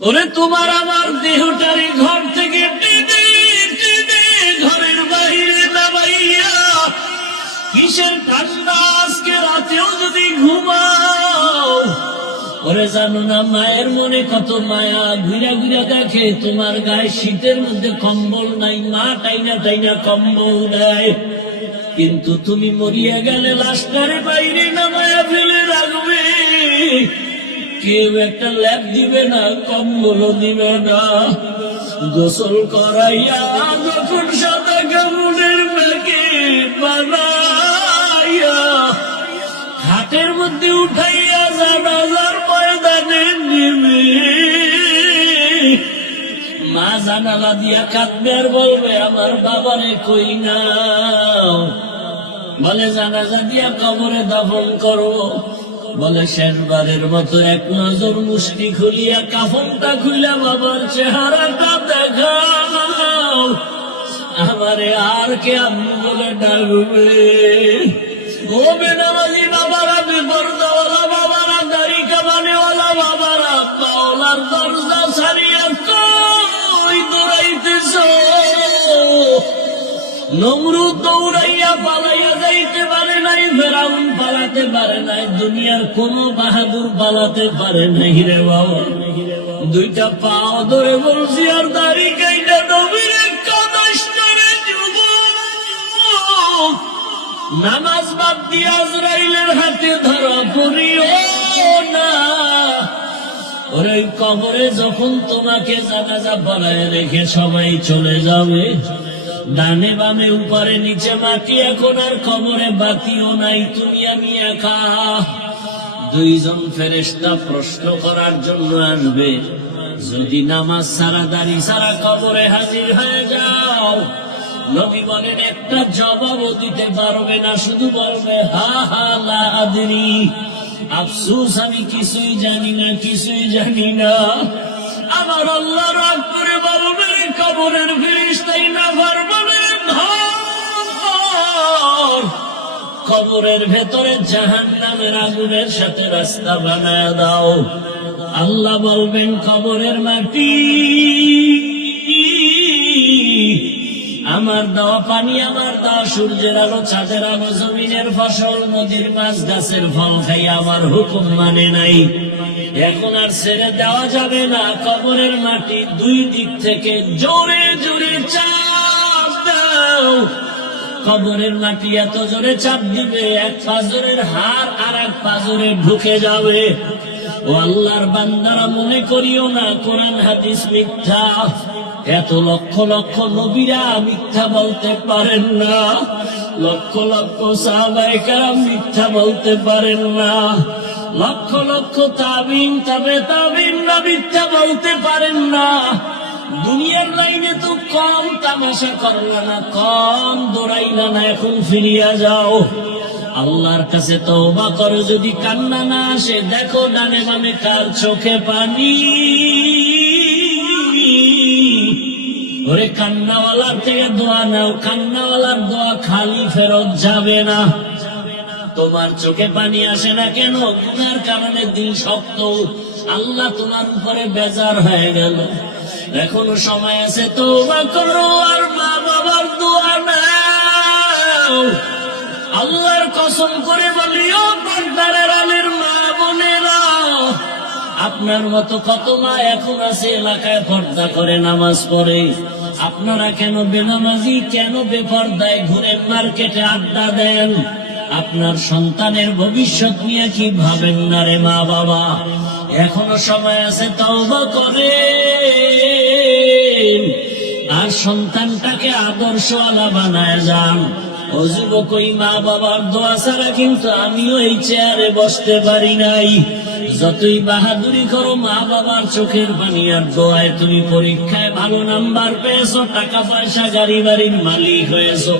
ওরে তোমার আমার দেহটারে ঘর থেকে টেনে টেনে ঘরের বাইরে নামাইয়া কিসের ঠান্ডা আজকে রাতেও যদি ঘুমাও, ওরে জানো না মায়ের মনে কত মায়া, ঘুরা ঘুরা দেখে তোমার গায়ে শীতের মধ্যে কম্বল নাই, মা টাইনা টাইনা কম্বল দেয়, কিন্তু তুমি মরিয়া গেলে লাশটারে বাইরে নামায়া ফেলে রাখবে, কেউ একটা ল্যাপ দিবে না, কম্বল দিবে না। গোসল করাইয়া যখন সাদা কাপড়ের মেঘে বানাইয়া হাটের মধ্যে উঠাইয়া জানাজার ময়দানে নেবে, মা জানালা দিয়া কাঁদবে আর বলবে আমার বাবারে কই নাও, বলে জানাজা দিয়া কবরে দাফন করো, বলে শেষবারের মতো এক নজর মুষ্টি খুলিয়া কাফনটা খুলিয়া বাবার চেহারাটা দেখাও, আমারে আর কে আমি বলে ডাকবে। ও বেনামাজি বাবারা, বেপরদাওয়ালা বাবারা, দাড়ি কামানেওয়ালা বাবারা, বাওলার দরজা ছাড়িয়া কই দৌড়াইতেছ? নমরুদ দৌড়াইয়া পালাইয়া যাইতে পারে নাই, ফেরাউন পালাতে পারে নাই, দুনিয়ার কোন বাহাদুর পালাতে পারে নাই রে বাবা। দুইটা পাও ধরে বলছি আর দাড়ি কাইটা নবীরে কাদাস করে যুবক, নামাজ বাদ দিয়ে আজরাইলের হাতে ধরা পড়িও না। ওরে কবরে যখন তোমাকে জানাজা পড়ায় রেখে সবাই চলে যাবে, ডানে বামে উপরে নিচে মাটি, এখন আর কবরে বাতিও নাই, তুমি আমি একা। দুইজন ফেরেশতা প্রশ্ন করার জন্য আসবে, যদি নামাজ সারা দাড়ি সারা কবরে হাজির হয়ে যাও, নবী বলেন একটা জবাবও দিতে পারবে না, শুধু বলবে হা হা লা আদরি, আফসোস আমি কিছুই জানি না, কিছুই জানি না। আমার আল্লাহ রাগ করে বলবে কবরের ফেরেশতাই না পারবে, কবরের ভেতরে জাহান্নামের আগুনের সাথে রাস্তা বানায় দাও। আল্লাহ বলবেন কবরের মাটি আমার দেওয়া পানি, আমার দেওয়া সূর্যের আলো, চাঁদের আলো, জমিনের ফসল, নদীর মাছ, গাছের ফল খাই আমার হুকুম মানে নাই, এখন আর ছেড়ে দেওয়া যাবে না। কবরের মাটি দুই দিক থেকে জোরে জোরে চাপ দাও। কবরের মাটি এত জোরে চাপ দিবে এক পাজরের হাড় আর এক পাজরে ঢুকে যাবে। ও আল্লাহর বান্দারা, মনে করিও না কোরআন হাদিস মিথ্যা, এত লক্ষ লক্ষ নবীরা মিথ্যা বলতে পারেন না, লক্ষ লক্ষ সাহাবায়ে কেরাম মিথ্যা বলতে পারেন না, লক্ষ লক্ষ তাবিন তাবে তাবিনরা মিথ্যা বলতে পারেন না। দুনিয়ার লাইনে তো কম তামাশা করলা না, কম দৌড়াইলা না, এখন ফিরিয়া যাও। আল্লাহর কাছে তওবা করো, যদি কান্না না আসে দেখো ডানে বামে কার চোখে পানি। ওরে কান্নাওয়ালার থেকে দোয়া নাও, কান্নাওয়ালার দোয়া খালি ফেরত যাবে না। তোমার চোখে পানি আসে না কেন? গুনার কারণে দিল শক্ত, আল্লাহ তোমার উপরে বেজার হয়ে গেল। এখনো সময় আছে, তওবা করো আর মা বাবার দোয়া নাও। আল্লাহর কসম করে বলিও পর্দার আলের মা বোনেরা, আপনার মতো কত মা এখন আছে এলাকায় পর্দা করে নামাজ পড়ে, আপনারা কেন বেনামাজি, কেন বেপর্দায় ঘুরে মার্কেটে আড্ডা দেন? আপনার সন্তানের ভবিষ্যৎ নিয়ে কি ভাবেন না রে মা বাবা? এখনো সময় আছে, তওবা করেন আর সন্তানটাকে আদর্শওয়ালা বানায় যান। ও যুবক, ওই মা বাবার দোয়া ছাড়া কিন্তু আমিও এই চেয়ারে বসতে পারি নাই। যতই বাহাদুরি করো, মা বাবার চোখের পানি আর দোয়ায় তুমি পরীক্ষায় ভালো নাম্বার পেয়েছো, টাকা পয়সা গাড়ি বাড়ির মালিক হয়েছো।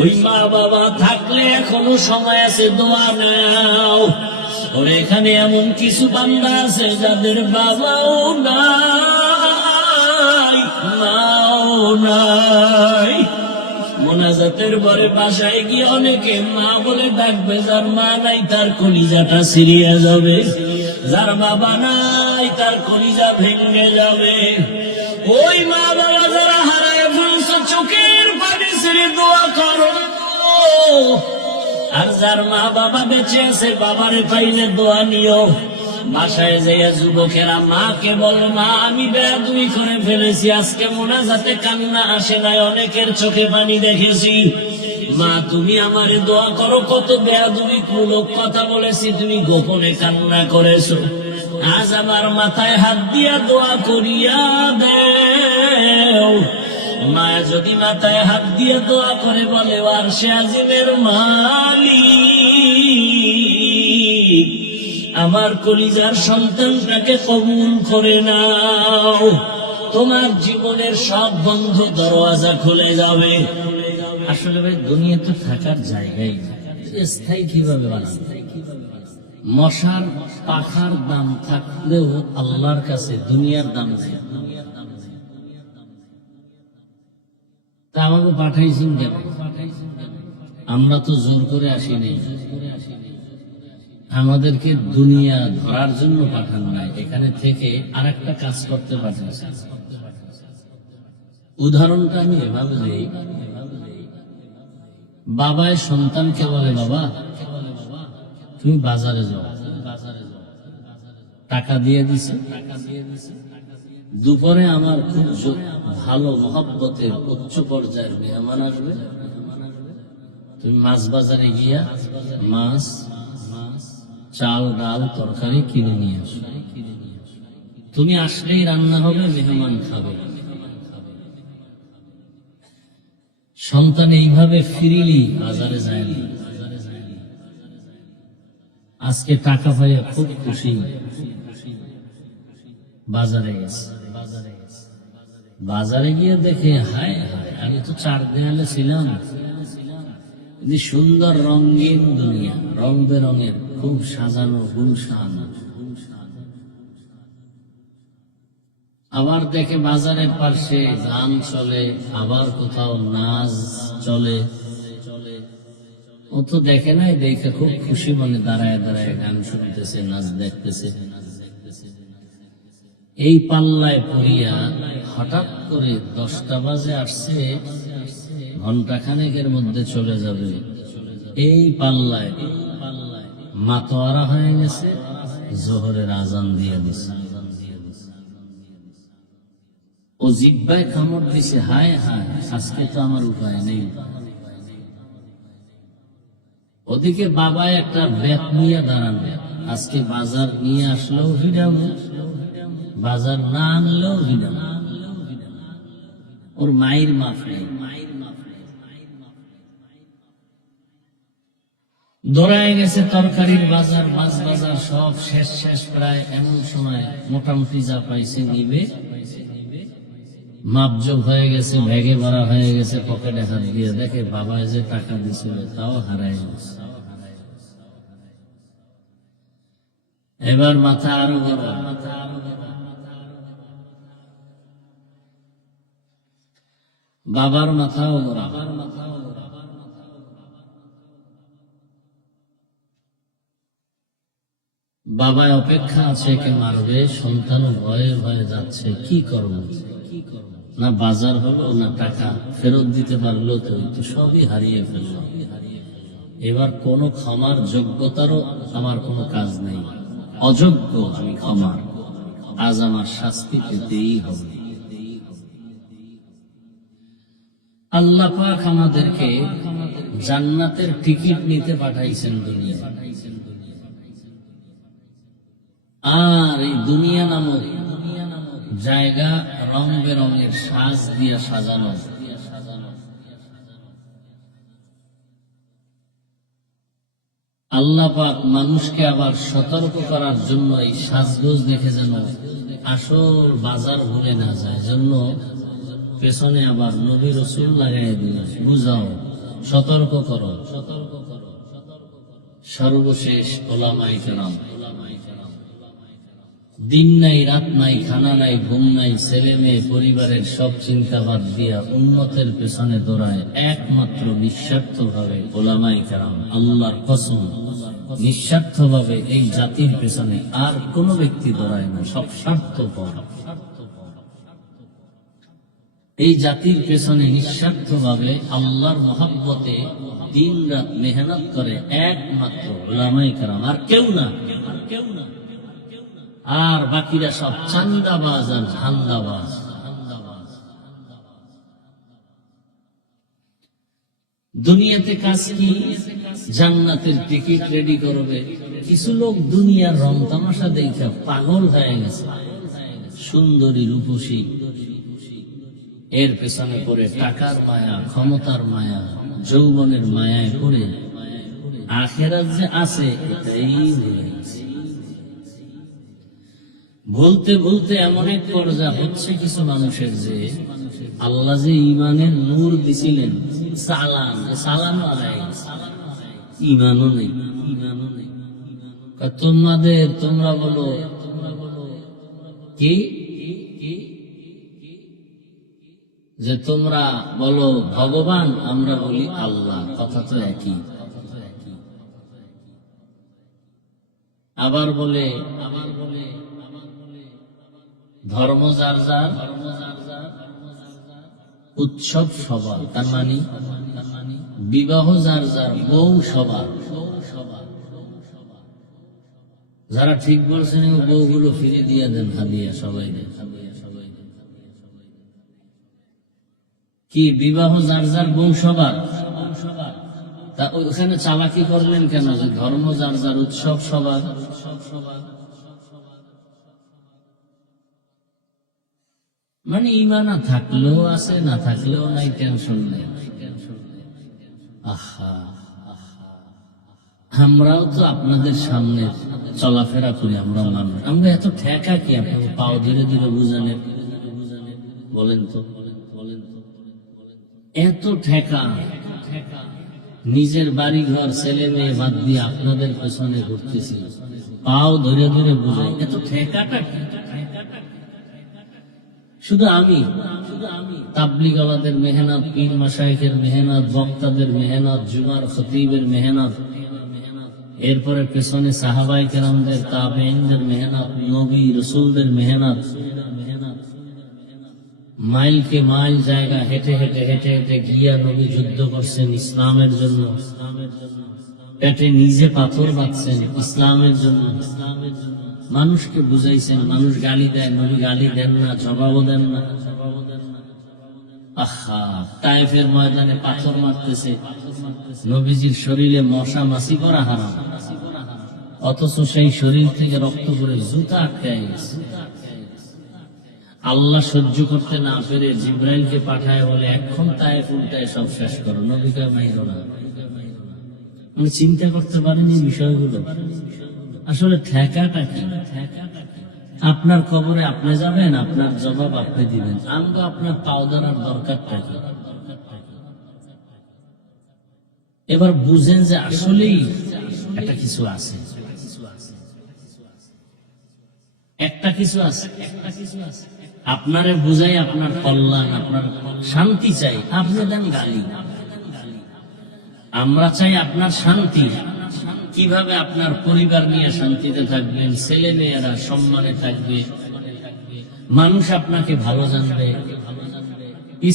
ওই মা বাবা থাকলে এখনো সময় আছে, দোয়া নাও। ওর এখানে এমন কিছু বান্দা আছে যাদের বাবাও নাই, মাও নাই। মোনাজাতের পরে বাসায় গিয়ে অনেকে মা বলে ডাকবে, যার মা নাই তার কলিজাটা ছিঁড়িয়া যাবে। যার বাবা নাই তার কলিজা ভেঙে যাবে। ওই মা বাবা যারা হারায় ফেলছে চোখের পানি ছেড়ে দোয়া করো। আর যার মা বাবা বেঁচে আছে বাবারে পাইলে দোয়া নিও। বাসায় যাইয়া যুবকেরা মাকে বল, মা আমি বেয়াদবি করে ফেলেছি, আজকে মোনাজাতে কান্না আসে নাই, অনেকের চোখে পানি দেখেছি, মা তুমি আমারে দোয়া করো, কত বেয়াদবি মূলক কথা বলেছি, তুমি গোপনে কান্না করেছো, আজ আমার মাথায় হাত দিয়া দোয়া করিয়া দেও। মায়া যদি মাথায় হাত দিয়ে দোয়া করে বলে, আরশে আজিমের মালিক আমার কলিজার সন্তানটাকে কবুল করে নাও, তোমার জীবনের সব বন্ধ দরওয়াজা খুলে যাবে। আসলে ভাই দুনিয়াতে থাকার জায়গায় স্থায়ী কিভাবে বানাবে? মশার পাখার দাম থাকলেও আল্লাহর কাছে দুনিয়ার দাম নেই। তা আমাকে পাঠাইছেন কেন? আমরা তো জোর করে আসিনি, আমাদেরকে দুনিয়া ধরার জন্য পাঠান নাই, এখানে থেকে আরেকটা কাজ করতে পাঠাইছেন। উদাহরণটা আমি এভাবে দিই, বাবায় সন্তানকে বলে, বাবা তুমি বাজারে যাও, টাকা দিয়ে দিছে, দুপুরে আমার খুব ভালো মহব্বতের উচ্চ পর্যায়ের মেহমান আসবে, তুমি মাছ বাজারে গিয়া মাছ, চাল, ডাল, তরকারি কিনে নিয়ে আসো, তুমি আসলেই রান্না হবে, মেহমান খাবে। সন্তান এইভাবে ফিরিলি বাজারে যায় না। আজকে টাকা পাইয়া খুব খুশি, বাজারে গেছে, বাজারে গিয়ে দেখে হায় হায় আমি তো 4 দেয়ালে ছিলাম, সুন্দর রঙিন দুনিয়া, রং বেরঙের খুব সাজানো গুলশান। আবার দেখে বাজারের পাশে গান চলে, আবার কোথাও নাচ চলে, ও তো দেখে নাই, দেখে খুব খুশি মনে দাঁড়ায় দাঁড়ায় গান শুনতেছে, নাচ দেখতেছে। এই পাল্লায় পড়িয়া হঠাৎ করে 10টা বাজে আসছে, ঘন্টা খানেকের মধ্যে চলে যাবে। এই পাল্লায় মাতোয়ারা হয়ে গেছে, জোহরের আজান দিয়ে দিছে, ও জিব্বায় কামড় দিছে, হায় হায় আজকে তো আমার উপায় নেই। ওদিকে বাবায় একটা ব্যাগ নিয়ে দাঁড়ানো, আজকে বাজার নিয়ে আসলেও ভিড়াবো, বাজার না আনলেও ভিড়াবো, ওর মায়ের মাফ নেই। দৌড়ায় গেছে তরকারির বাজার, মাছ বাজার সব শেষ শেষ প্রায়, এমন সময় মোটামুটি যা পাইছে নিবে, মাপজোক হয়ে গেছে, ব্যাগে ভরা হয়ে গেছে, পকেটে হাত দিয়ে দেখে বাবা যে টাকা দিছিল তাও হারায় গেছে। এবার মাথা আরো গরম, বাবার মাথাও গরম। বাবায় অপেক্ষা আছে কে মারবে, সন্তানও ভয়ে ভয়ে যাচ্ছে, কি করবো? না বাজার হলো, না টাকা ফেরত দিতে পারলো, তো সবই হারিয়ে ফেললো। এবার কোনো ক্ষমার যোগ্যতারও আমার কোনো কাজ নেই, অযোগ্য আমি ক্ষমার, আজ আমার শাস্তি পেতেই হবে। আল্লাহ পাক আমাদেরকে জান্নাতের টিকিট নিতে পাঠাইছেন দুনিয়া, আর এই দুনিয়া নামক জায়গা রং বেরঙের সাজ দিয়ে সাজানো। আল্লাহ পাক মানুষকে আবার সতর্ক করার জন্য এই সাজগোজ দেখে যেন আসল বাজার ভুলে না যায়, জন্য পেছনে আবার নবী রাসূল লাগাই দিল, বুঝাও, সতর্ক করো। সর্বশেষ ওলামায়ে কেরাম, দিন নাই রাত নাই, খানা নাই ঘুম নাই, ছেলে মেয়ে পরিবারের সব চিন্তা বাদ দিয়া উন্নতের পেছনে দৌড়ায় একমাত্র নিঃস্বার্থ ভাবে ওলামায়ে কেরাম। আল্লাহর কসম নিঃস্বার্থভাবে এই জাতির পেছনে আর কোনো ব্যক্তি দৌড়ায় না, সব স্বার্থপর। এই জাতির পেছনে নিঃস্বার্থভাবে আল্লাহর মহব্বতে দিন রাত মেহনত করে একমাত্র উলামায়ে কেরাম, আর কেউ না। আর বাকিরা সব চান্দাবাজ আর ধান্দাবাজ। দুনিয়াতে কাজ কি? জান্নাতের টিকিট রেডি করবে। কিছু লোক দুনিয়ার রং তামাশা দেখে পাগল হয়ে গেছে, সুন্দরী রূপসী, এর পেছনে পড়ে টাকার মায়া, ক্ষমতার মায়া, যৌবনের মায়ায় পড়ে আখেরাত যে আছে এটাই ভুলে গেছে। বলতে বলতে এমন এক পর্যায়ে হচ্ছে কিছু মানুষের যে আল্লাহ যে ইমানের নূর দিছিলেন, সালাম আলাই, ইমানও নেই। তোমরা বলো কি যে তোমরা বলো ভগবান, আমরা বলি আল্লাহ, কথা তো একই। আবার বলে ধর্ম যার যার, উৎসব সবার, তার মানে বিবাহ যার যার, বউ সবার। যারা ঠিক বলছেন বউগুলো ফিরে দিয়ে দেন হাদিয়া সবাই। কি বিবাহ যার যার, বউ সবার? তা ওখানে চালাকি করলেন কেন যে ধর্ম যার যার, উৎসব সবার? মানে ইমান থাকলেও আছে, না থাকলেও নাই, টেনশন নেই। আহা, আমরাও তো আপনাদের সামনে চলাফেরা করি, আমরা মানুষ, আমরা এত ঠেকা কি? আপনাকে পাও ধীরে ধীরে বুঝানের, বলেন তো, এত ঠেকা। নিজের বাড়ি ঘর ছেলে মেয়ে বাদ দিয়ে আপনাদের পেছনে ঘুরতেছি, পাও ধরে ধরে বুঝাই, এত ঠেকাটা কি? শুধু আমি তাবলীগওয়ালাদের মেহনত, পীর মাশায়েখের মেহনত, বক্তাদের মেহনত, জুমার খতিবের মেহনত, এরপরে পেছনে সাহাবায়ে কেরামদের, তাবেঈনদের মেহনত, নবী রাসূলদের মেহনত, মাইলকে মাইল জায়গা হেঁটে হেঁটে হেঁটে হেঁটে গিয়া নবী যুদ্ধ করছেন ইসলামের জন্য, পেটে নিজে পাথর বাঁধছেন ইসলামের জন্য, মানুষকে বুঝাইছেন। মানুষ গালি দেয়, নবী গালি দেন না, জবাবও দেন না। আহা, তায়েফের ময়দানে পাথর মারতেছে, নবীজির শরীরে মশা মাছি করা হারাম, অথচ সেই শরীর থেকে রক্ত করে জুতা আটকায় গেছে। আল্লাহ সহ্য করতে না পেরে জিব্রাইলকে পাঠায়, বলে এখন তায়েফ উল্টায় সব শেষ করো, নবীকে মাইরো না। মানে চিন্তা করতে পারেনি বিষয়গুলো। আসলে ঠেকাটা কি? আপনার কবরে আপনি যাবেন, আপনার জবাব আপনি দিবেন। আমরা আপনার পাও ধরার দরকারটা কি? এবার বুঝেন যে আসলেই একটা কিছু আছে, একটা কিছু আছে। আপনারে বুঝাই আপনার কল্যাণ, আপনার শান্তি চাই, আপনি দেন গালি। আমরা চাই আপনার শান্তি। কিভাবে আপনার পরিবার নিয়ে শান্তিতে থাকবেন, ছেলে মেয়েরা সম্মানে থাকবে, মানুষ আপনাকে ভালো জানবে,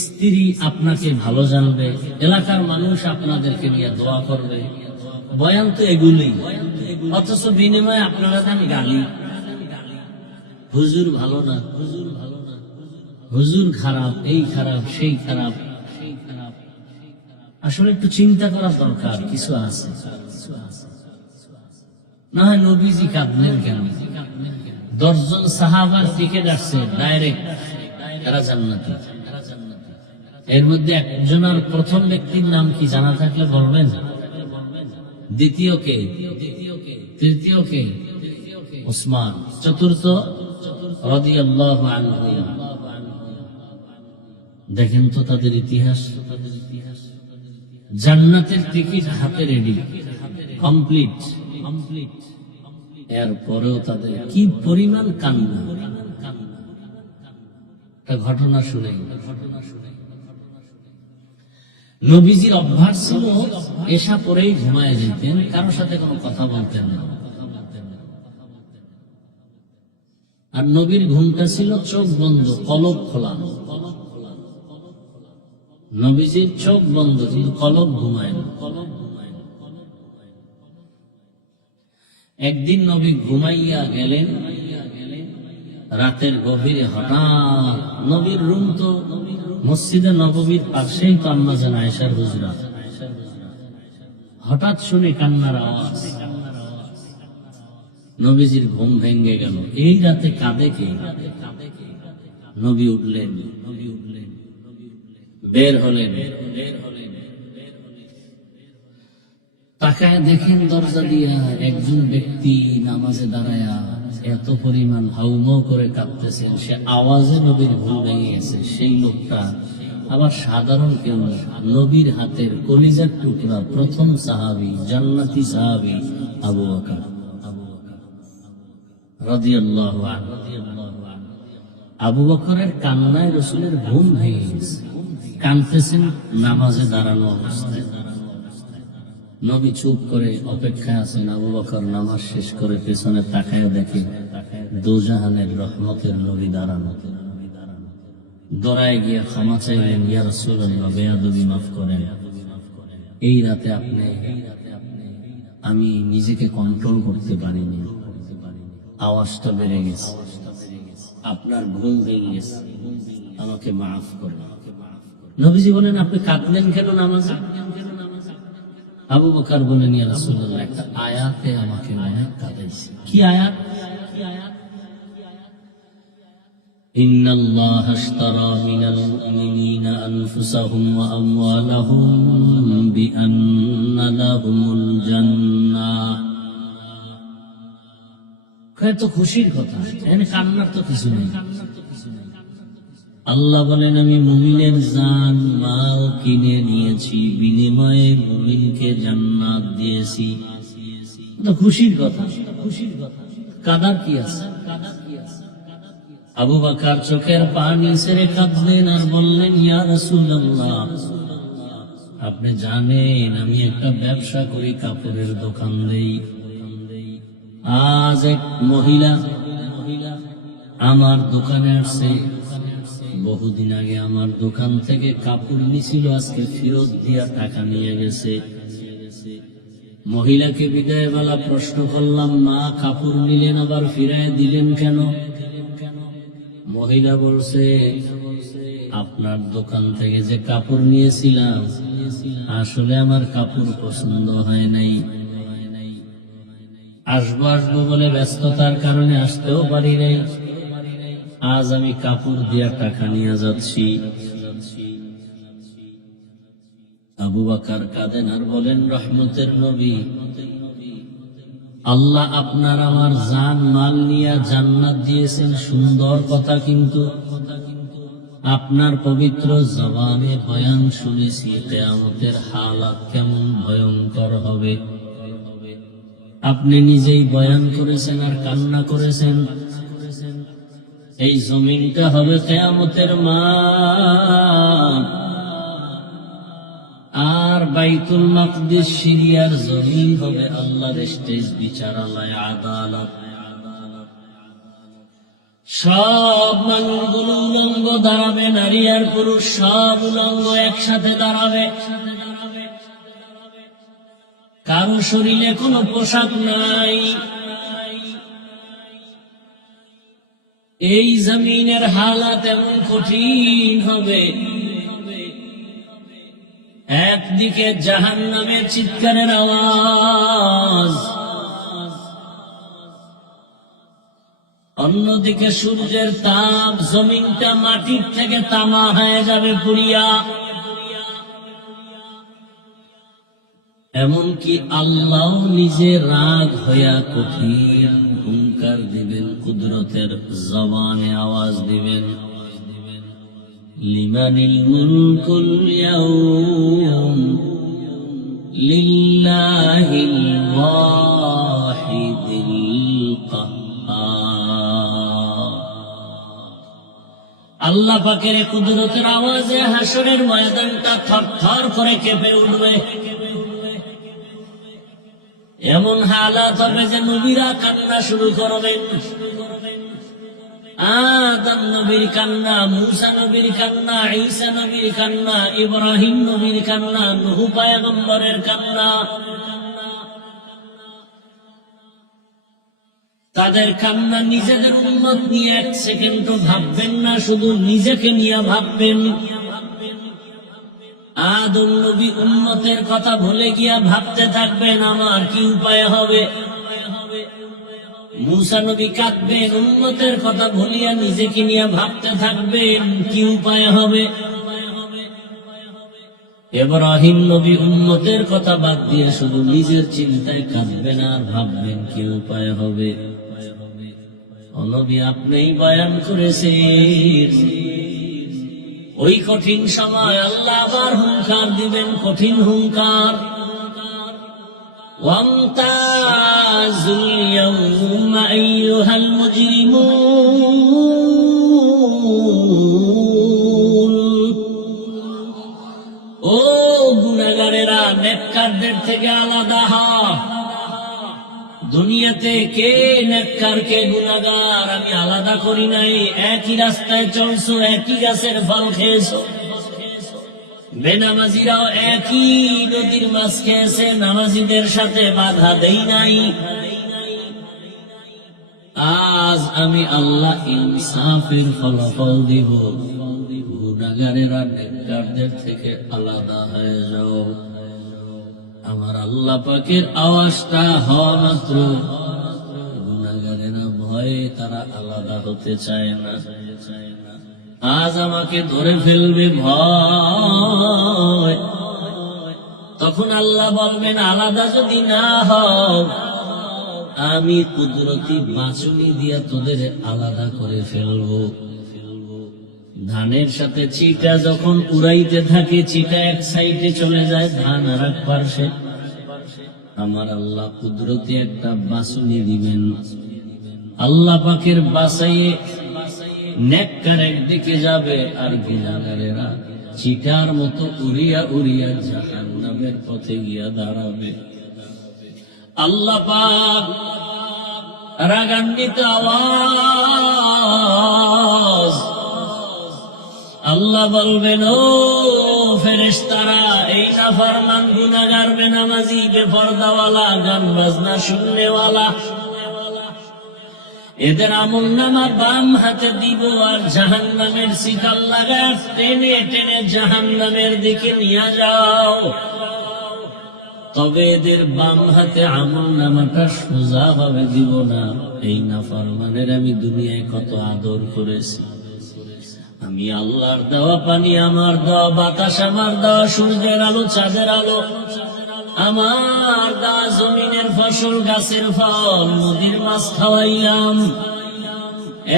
স্ত্রী আপনাকে ভালো জানবে, এলাকার মানুষ আপনাদেরকে নিয়ে দোয়া করবে। বয়ান তো এগুলি, অথচ বিনিময়ে আপনারা দেন গালি। হুজুর ভালো না, হুজুর খারাপ, এই খারাপ, সেই খারাপ। আসলে একটু চিন্তা করার দরকার, কিছু আছে। না হয় নবীজি কাঁদলেন কেন? 10 জন সাহাবার টিকে যাচ্ছে ডাইরেক্ট, তারা জান্নাতি। এর মধ্যে একজনের প্রথম ব্যক্তির নাম কি জানা থাকলে বলবেন, দ্বিতীয় কে, তৃতীয় কে? উসমান। চতুর্থ রাদিয়াল্লাহু আনহু। দেখেন তো তাদের ইতিহাস। জান্নাতের টিকিট হাতে রেডি, কমপ্লিট। এরপরেও তাদের কি পরিমাণ কান্না। একটা ঘটনা শুনে, নবীজির অভ্যাস ছিল এশা পরেই ঘুমায় যেতেন, কারোর সাথে কোনো কথা বলতেন না। আর নবীর ঘুমটা ছিল চোখ বন্ধ, কলব খোলা। নবীজির চোখ বন্ধ কিন্তু কলব ঘুমায় না। একদিন নবী ঘুমাইয়া গেলেন, রাতের গভীরে হঠাৎ, নবীর রুম তো মসজিদে নববীর পাশেই তো আম্মা জান আয়েশার হুজরা, হঠাৎ শুনে কান্নার আওয়াজ। নবীজির ঘুম ভেঙে গেল। এই রাতে কাঁদে কে? নবী উঠলেন, বের হলেন, তাকায় দেখেন দরজা দিয়া একজন ব্যক্তি নামাজে দাঁড়ায়া এত পরিমাণ হাউমাউ করে কাঁদতেছেন, সে আওয়াজে নবীর ঘুম ভেঙে গেছে। সেই লোকটা আবার সাধারণ কেউ না, নবীর হাতের কলিজার টুকরা প্রথম সাহাবী, জান্নাতি সাহাবী আবু বকর রাদিয়াল্লাহু আনহু। আবু বকরের কান্নায় রাসূলের ঘুম ভেঙে গেছে, কাঁদতেছেন নামাজে দাঁড়ানো অবস্থায়। নবী চুপ করে অপেক্ষায় আছেন। আবু বকর নামাজ শেষ করে পেছনে তাকায় দেখে দোজাহানের রহমতের নবী দাঁড়ানো। দৌড়ায় গিয়ে ক্ষমা চাইলেন, ইয়া রাসূলুল্লাহ, বেয়াদবি মাফ করেন, এই রাতে আমি নিজেকে কন্ট্রোল করতে পারিনি, আওয়াজটা বেড়ে গেছে, আপনার ঘুম ভেঙে গেছে, আমাকে মাফ করেন। নবীজি বলেন, আপনি কাঁদলেন কেন নামাজে? আবু বকর বলেন, ইয়া রাসূলুল্লাহ, একটা আয়াতে আমাকে অনেক কাঁদাইছে। কি আয়াত? ইন্নাল্লাহা আশতারা মিনাল মুমিনিনা আনফুসাহুম ওয়া আমওয়ালাহুম বিআন্না লাহুমুল জান্নাহ। কত খুশির কথা, এখানে কান্নার তো কিছু নেই। আল্লাহ বলেন, আমি মুমিনের জান মাল কিনে নিয়েছি, বিনিময়ে মুমিনকে জান্নাত দিয়েছি। খুশির কথা, কাদার কি আছে? আবু বকর চোখের পানি ছেড়ে কাঁদলেন আর বললেন, ইয়া রাসূলুল্লাহ, আপনি জানেন আমি একটা ব্যবসা করি, কাপড়ের দোকান দেই। আজ এক মহিলা আমার দোকানে আসছে, বহুদিন আগে আমার দোকান থেকে কাপড় নিছিল, আজকে ফেরত দিয়া টাকা নিয়ে গেছে। মহিলাকে বিদায় বেলা প্রশ্ন করলাম, মা, কাপড় নিলেন আবার ফিরায় দিলেন কেন? মহিলা বলছে, আপনার দোকান থেকে যে কাপড় নিয়েছিলাম, আসলে আমার কাপড় পছন্দ হয় নাই, আসবো আসবো বলে ব্যস্ততার কারণে আসতেও পারি নাই, আজ আমি কাপড় দিয়া টাকা নিয়ে যাচ্ছি। আবু বকর কাঁদেন আর বলেন, রহমতের নবী, আল্লাহ আপনার আমার জান মাল নিয়ে জান্নাত দিয়েছেন, সুন্দর কথা, কিন্তু আপনার পবিত্র জবানে বয়ান শুনেছি কিয়ামতের হালাত কেমন ভয়ঙ্কর হবে। আপনি নিজেই বয়ান করেছেন আর কান্না করেছেন, এই জমিনটা হবে কিয়ামতের মাঠ, আর বাইতুল মাকদিস সিরিয়ার জমিন হবে আল্লাহর স্টেজ, বিচারালয়, আদালত। সব মানুষগুলো উলঙ্গ দাঁড়াবে, নারী আর পুরুষ সব উলঙ্গ একসাথে দাঁড়াবে, কারো শরীরে কোনো পোশাক নাই। এই জমিনের হালাত এমন কঠিন হবে, একদিকে জাহান্নামের চিৎকারের আওয়াজ, অন্যদিকে সূর্যের তাপ, জমিনটা মাটির থেকে তামা হয়ে যাবে পুড়িয়া। এমনকি আল্লাহ নিজে রাগ হইয়া কঠিন হুঙ্কার দিবেন, কুদরতের জবানে আওয়াজ দিবেন, লিমানিল মুলকুল ইয়াউম লিল্লাহিল ওয়াহিদিল কাহ্হার। আল্লাহ পাকের কুদরতের আওয়াজে হাসরের ময়দানটা থরথর করে কেঁপে উঠবে। এমন হালাত হবে যে নবীরা কান্না শুরু করবেন। আদম নবীর কান্না, মূসা নবীর কান্না, ঈসা নবীর কান্না, ইব্রাহিম নবীর কান্না, নূহ পয়গম্বরের কান্না। তাদের কান্না নিজেদের উম্মত নিয়ে এক সেকেন্ডও ভাববেন না, শুধু নিজেকে নিয়ে ভাববেন। আদম নবী উম্মতের কথা ভুলে গিয়া ভাবতে থাকবেন আমার কি উপায় হবে। মূসা নবী কাঁদবেন, উম্মতের কথা ভুলিয়া নিজেকে নিয়ে ভাবতে থাকবেন কি উপায় হবে। ইব্রাহিম নবী উম্মতের কথা বাদ দিয়ে শুধু নিজের চিন্তায় কাঁদবেন আর ভাববেন কি উপায় হবে। ও নবী, আপনিই বয়ান করেছেন ওই কঠিন সময় আল্লাহ আবার হুঙ্কার দিবেন, কঠিন হুঙ্কার। ওয়ামতাজুল ইয়াউমা আইয়ুহাল মুজরিমুন, ও গুনাহগারেরা নেককারদের থেকে আলাদা হও। দুনিয়াতে কে নেককার কে গুনাহগার আমি আলাদা করি নাই। একই রাস্তায় চলছো, একই গাছের ফল খেয়েছো। বেনামাজিরাও একই নদীর মাছ খেয়েছে, নামাজিদের সাথে বাধা দেই নাই। আজ আমি আল্লাহ ইনসাফের ফলাফল দিব। গুনাহগারেরা নেককারদের থেকে আলাদা হয়ে যাও। আমার আল্লাহ পাকের আওয়াজটা হওয়া মাত্র গুনাহগারেরা ভয়ে তারা আলাদা হতে চায় না। আজ আমাকে ধরে ফেলবে ভয়। তখন আল্লাহ বলবেন আলাদা যদি না হও, আমি কুদরতি বাঁচুনি দিয়া তোদের আলাদা করে ফেলবো। ধানের সাথে চিটা যখন উড়াইতে থাকে, চিটা এক সাইডে চলে যায়, ধান আর এক পার্শ্বে। আমার আল্লাহ কুদরতি একটা বাঁচুনি দিবেন। আল্লাহ পাকের বাঁচাইয়ে নেককার একদিকে যাবে আর গুনাহগারেরা চিটার মতো উড়িয়া উড়িয়া জাহান্নামের পথে গিয়া দাঁড়াবে। আল্লাহ পাক রাগান্বিত আওয়াজ, আল্লাহ বলবেন ও ফেরেশতারা, এই নাফরমান গুনাহগার বেনামাজি বেপরদাওয়ালা গান বাজনা শুননেওয়ালা, এদের আমলনামা বাম হাতে দিব আর জাহান্নামের শিকল লাগায় টেনে টেনে জাহান্নামের দিকে নিয়ে যাও। তবে এদের বাম হাতে আমলনামাটা সোজা ভাবে দিব না। এই নাফরমানের আমি দুনিয়ায় কত আদর করেছি। আমি আল্লাহর দেওয়া পানি, আমার দেওয়া বাতাস, আমার দেওয়া সূর্যের আলো, চাঁদের আলো, আমার দেওয়া জমিনের ফসল, গাছের ফল, নদীর মাছ খাওয়াইলাম।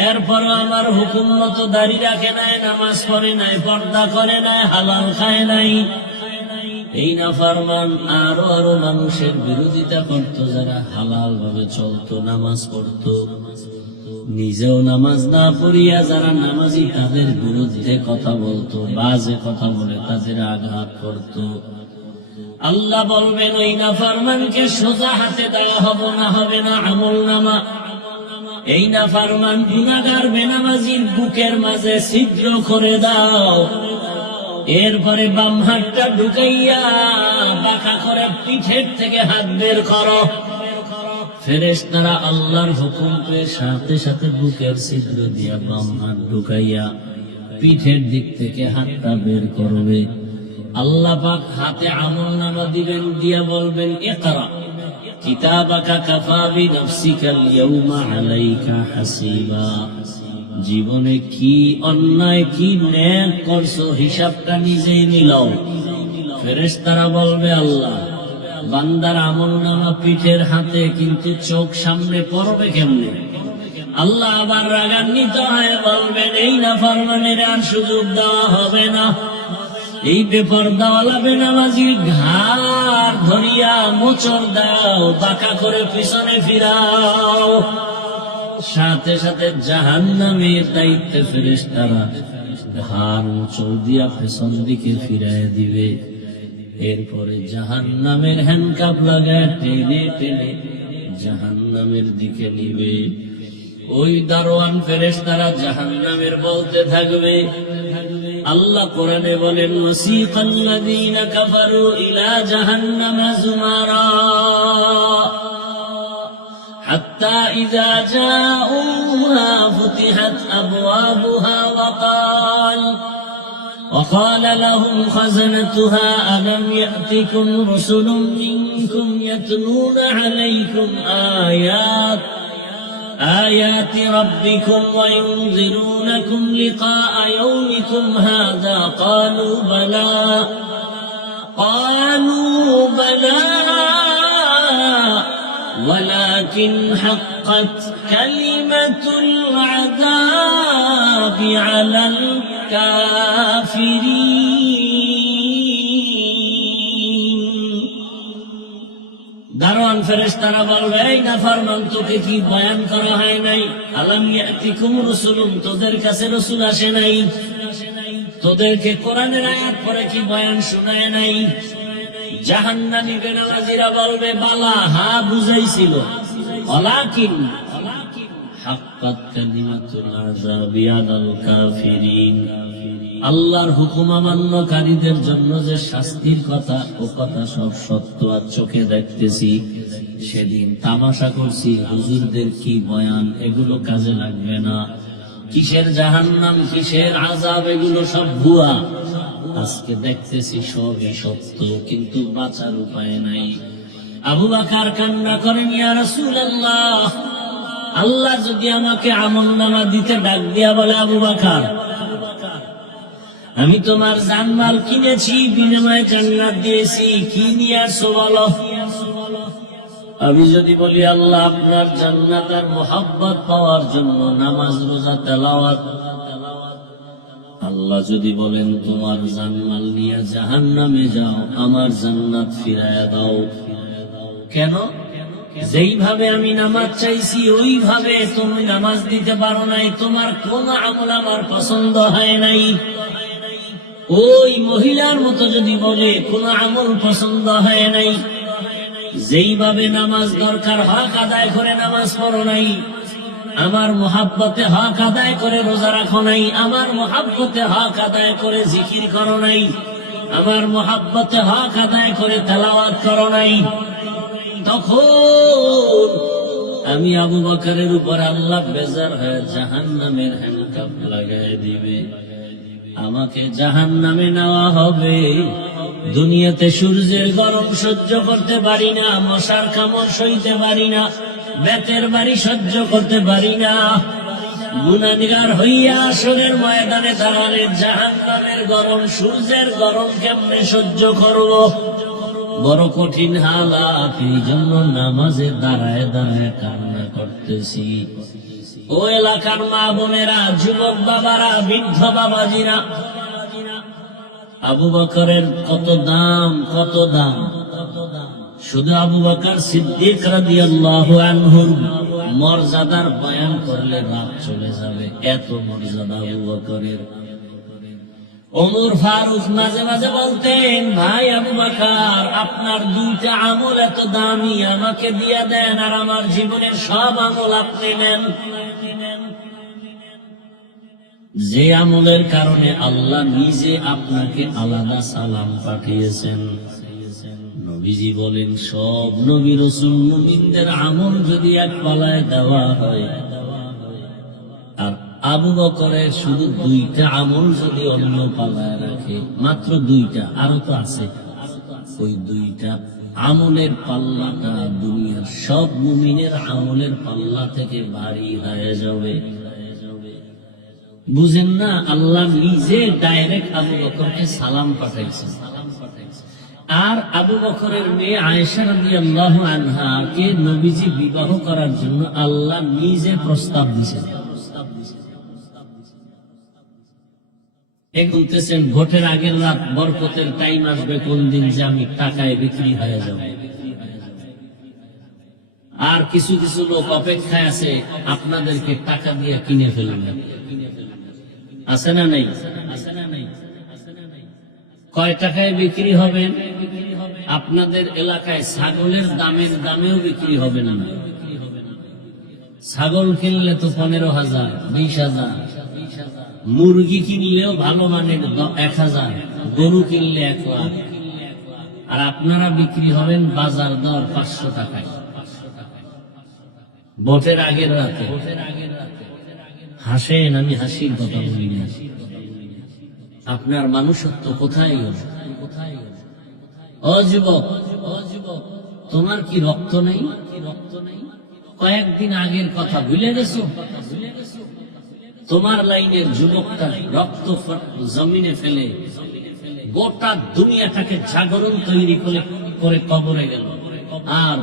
এরপর আমার হুকুম মতো দাড়ি রাখে নাই, নামাজ পড়ে নাই, পর্দা করে নাই, হালাল খায় নাই। এই নাফরমান আরো আরো মানুষের বিরোধিতা করত, যারা হালাল ভাবে চলতো, নামাজ পড়তো, নিজেও নামাজ না পড়িয়া যারা নামাজি তাদের বিরুদ্ধে কথা বলতো, বাজে কথা বলে তাদের আঘাত করত। আল্লাহ বলবেন ওই নাফরমানকে সোজা হাতে দেওয়া হবে না আমলনামা। এই নাফরমান গুনাহগার বেনামাজির বুকের মাঝে ছিদ্র করে দাও। এরপরে বাম হাতটা ঢুকাইয়া বাঁকা করে পিঠের থেকে হাত বের করো। ফেরেশতারা আল্লাহর হুকুম পেয়ে সাথে সাথে বুকের ছিদ্র দিয়া বাম হাত ঢুকাইয়া পিঠের দিক থেকে হাতটা বের করবে। আল্লাহ পাক হাতে আমলনামা দিবেন, দিয়া বলবেন ইকরা কিতাবাকা কাফা বিনাফসিকাল ইয়াউমা আলাইকা হাসিবা। জীবনে কি অন্যায় কি নেক করছো হিসাবটা নিজেই মিলাও। ফেরেশতারা বলবে আল্লাহ, বান্দার আমলনামা পিঠের হাতে, কিন্তু চোখ সামনে পড়বে কেমনে? আল্লাহ আবার রাগান্বিত হয়ে বলবেন এই নাফরমানের আর সুযোগ দেওয়া হবে না। এই বেপরদাওয়ালা বেনামাজির ঘাড় ধরিয়া মোচড় দাও, বাঁকা করে পিছনে ফিরাও। সাথে সাথে জাহান্নামের দায়িত্বে ফেরেশতারা হার মোচড় দিয়া পেছন দিকে ফিরাইয়া দিবে। এরপরে জাহান্নামের হ্যান্ডকাপ লাগায় টেনে টেনে জাহান্নামের দিকে নিবে। ওই দারোয়ান ফেরেশতারা জাহান্নামের বলতে থাকবে, আল্লাহ কোরআনে বলেন, ওয়াসিকাল্লাযীনা কাফারু ইলা জাহান্নামা যুমারা হাত্তা ইযা জাউহা ফুতিহাত আবওয়াবুহা وقال لهم خزنتها ألم يأتكم رسل منكم يتلون عليكم آيات ربكم وينذرونكم لقاء يومكم هذا قالوا بلى ولكن حقت كلمة العذاب على الكافرين। দারোয়ান ফেরেশতারা বলবে, এই নাফরমান, তোকে কি বয়ান করা হয় নাই? আলাম ইয়াতিকুম রাসূলুন, তোদের কাছে রাসূল আসে নাই? তোদেরকে কোরআনের আয়াত পড়ে কি বয়ান শোনায় নাই? জাহান্নামী বেনামাজীরা বলবে, বালা, হ্যাঁ বুঝাইছিল, ওয়ালাকিন হাক্কাত কালিমাতুল আযাবি আলাল কাফিরিন। আল্লাহর হুকুম অমান্যকারীদের জন্য যে শাস্তির কথা, ও কথা সব সত্য, আর চোখে দেখতেছি। সেদিন তামাশা করছি, হুজুরদের কি বয়ান, এগুলো কাজে লাগবে না। কিসের জাহান্নাম, কিসের আযাব, এগুলো সব ভুয়া। আজকে দেখতেছি সবই সত্য, কিন্তু বাঁচার উপায় নাই। আবু বকর কান্না করেন, ইয়া রাসূলুল্লাহ, আল্লাহ যদি আমাকে আমলনামা দিতে ডাক দিয়া বলে, আবু বকর, আমি তোমার জানমাল কিনেছি, বিনিময়ে জান্নাত দিয়েছি, কি নিয়ে আসছো বলো? আমি যদি বলি, আল্লাহ আপনার জান্নাত আর মুহাব্বত পাওয়ার জন্য নামাজ, রোজা, তেলাওয়াত। আল্লাহ যদি বলেন, তোমার জানমাল নিয়ে জাহান্নামে যাও, আমার জান্নাত ফিরায়া দাও। কেন? যেইভাবে আমি নামাজ চাইছি ওইভাবে তুমি নামাজ দিতে পারো নাই, তোমার কোন আমল আমার পছন্দ হয় নাই। ওই মহিলার মতো যদি বলে, কোন আমল পছন্দ হয় নাই। যেইভাবে নামাজ দরকার হক আদায় করে নামাজ পড়ো নাই, আমার মুহাব্বতে হক আদায় করে রোজা রাখো নাই, আমার মুহাব্বতে হক আদায় করে জিকির করো নাই, আমার মুহাব্বতে হক আদায় করে তেলাওয়াত করো নাই, তখন আমি আবু বকরের উপর আল্লাহ বেজার হয়ে জাহান্নামের হ্যান্ডকাপ লাগায় দিবে। আমাকে জাহান্নামে নেওয়া হবে। দুনিয়াতে সূর্যের গরম সহ্য করতে পারি না, মশার কামড় সইতে পারি না, বেতের বাড়ি সহ্য করতে পারি না। গুনাহগার হইয়া আসরের ময়দানে দাঁড়ালে জাহান্নামের গরম, সূর্যের গরম কেমনে সহ্য করব? বড় কঠিন হালাত। এই জন্য নামাজে দাঁড়ায় দাঁড়ায় কান্না করতেছি। ও এলাকার মা বোনেরা, যুবক বাবারা, বৃদ্ধ বাবাজিরা, আবু বকরের কত দাম, কত দাম! শুধু আবু বকর সিদ্দিক রাদিয়াল্লাহু আনহুর মর্যাদার বয়ান করলে রাত চলে যাবে, এত মর্যাদা আবু বকরের। ওমর ফারুক মাঝে মাঝে বলতেন, ভাই আবু বকর, আপনার দুইটা আমল এত দামি, আমাকে দিয়া দেন, আর আমার জীবনের সব আমল আপনি নেন। যে আমলের কারণে আল্লাহ নিজে আপনাকে আলাদা সালাম পাঠিয়েছেন। নবীজি বলেন, সব নবী রাসূল মুমিনদের আমল যদি এক পালায় দেওয়া হয়, আর আবু বকরের শুধু দুইটা আমল যদি অন্য পালায় রাখে, মাত্র দুইটা, আরো তো আছে, ওই দুইটা আমলের পাল্লাটা দুনিয়ার সব মুমিনের আমলের পাল্লা থেকে ভারী হয়ে যাবে। বুঝেন না? আল্লাহ নিজে ডাইরেক্ট আবু বকরকে সালাম পাঠাইছেন। আর আবু বকরের মেয়ে আয়েশা রাদিয়াল্লাহু আনহাকে নবীজি বিবাহ করার জন্য আল্লাহ নিজে প্রস্তাব দিয়েছেন। বলতেছেন, ভোটের আগের রাত, বরকতের টাইম আসবে কোন দিন, যে আমি টাকায় বিক্রি হয়ে যাব। আর কিছু কিছু লোক অপেক্ষায় আছে আপনাদেরকে টাকা দিয়ে কিনে ফেলবেন, আছে না নাই? কয় টাকায় বিক্রি হবেন? আপনাদের এলাকায় ছাগলের দামেও বিক্রি হবে না। ছাগল কিনলে তো 15,000, 20,000, মুরগি কিনলেও ভালো মানের 1,000, গরু কিনলে 1 লাখ। আর আপনারা বিক্রি হবেন বাজার দর 500 টাকায়। ভোটের আগের রাতে হাসেন, আমি হাসির কথা বলি না। আপনার মানুষত্ব কোথায় গেল? ও যুবক, তোমার কি রক্ত নেই? কয়েকদিন আগের কথা ভুলে গেছো? তোমার লাইনের যুবকটা রক্ত জমিনে ফেলে গোটা দুনিয়াটাকে জাগরণ তৈরি করে কবরে গেল, আর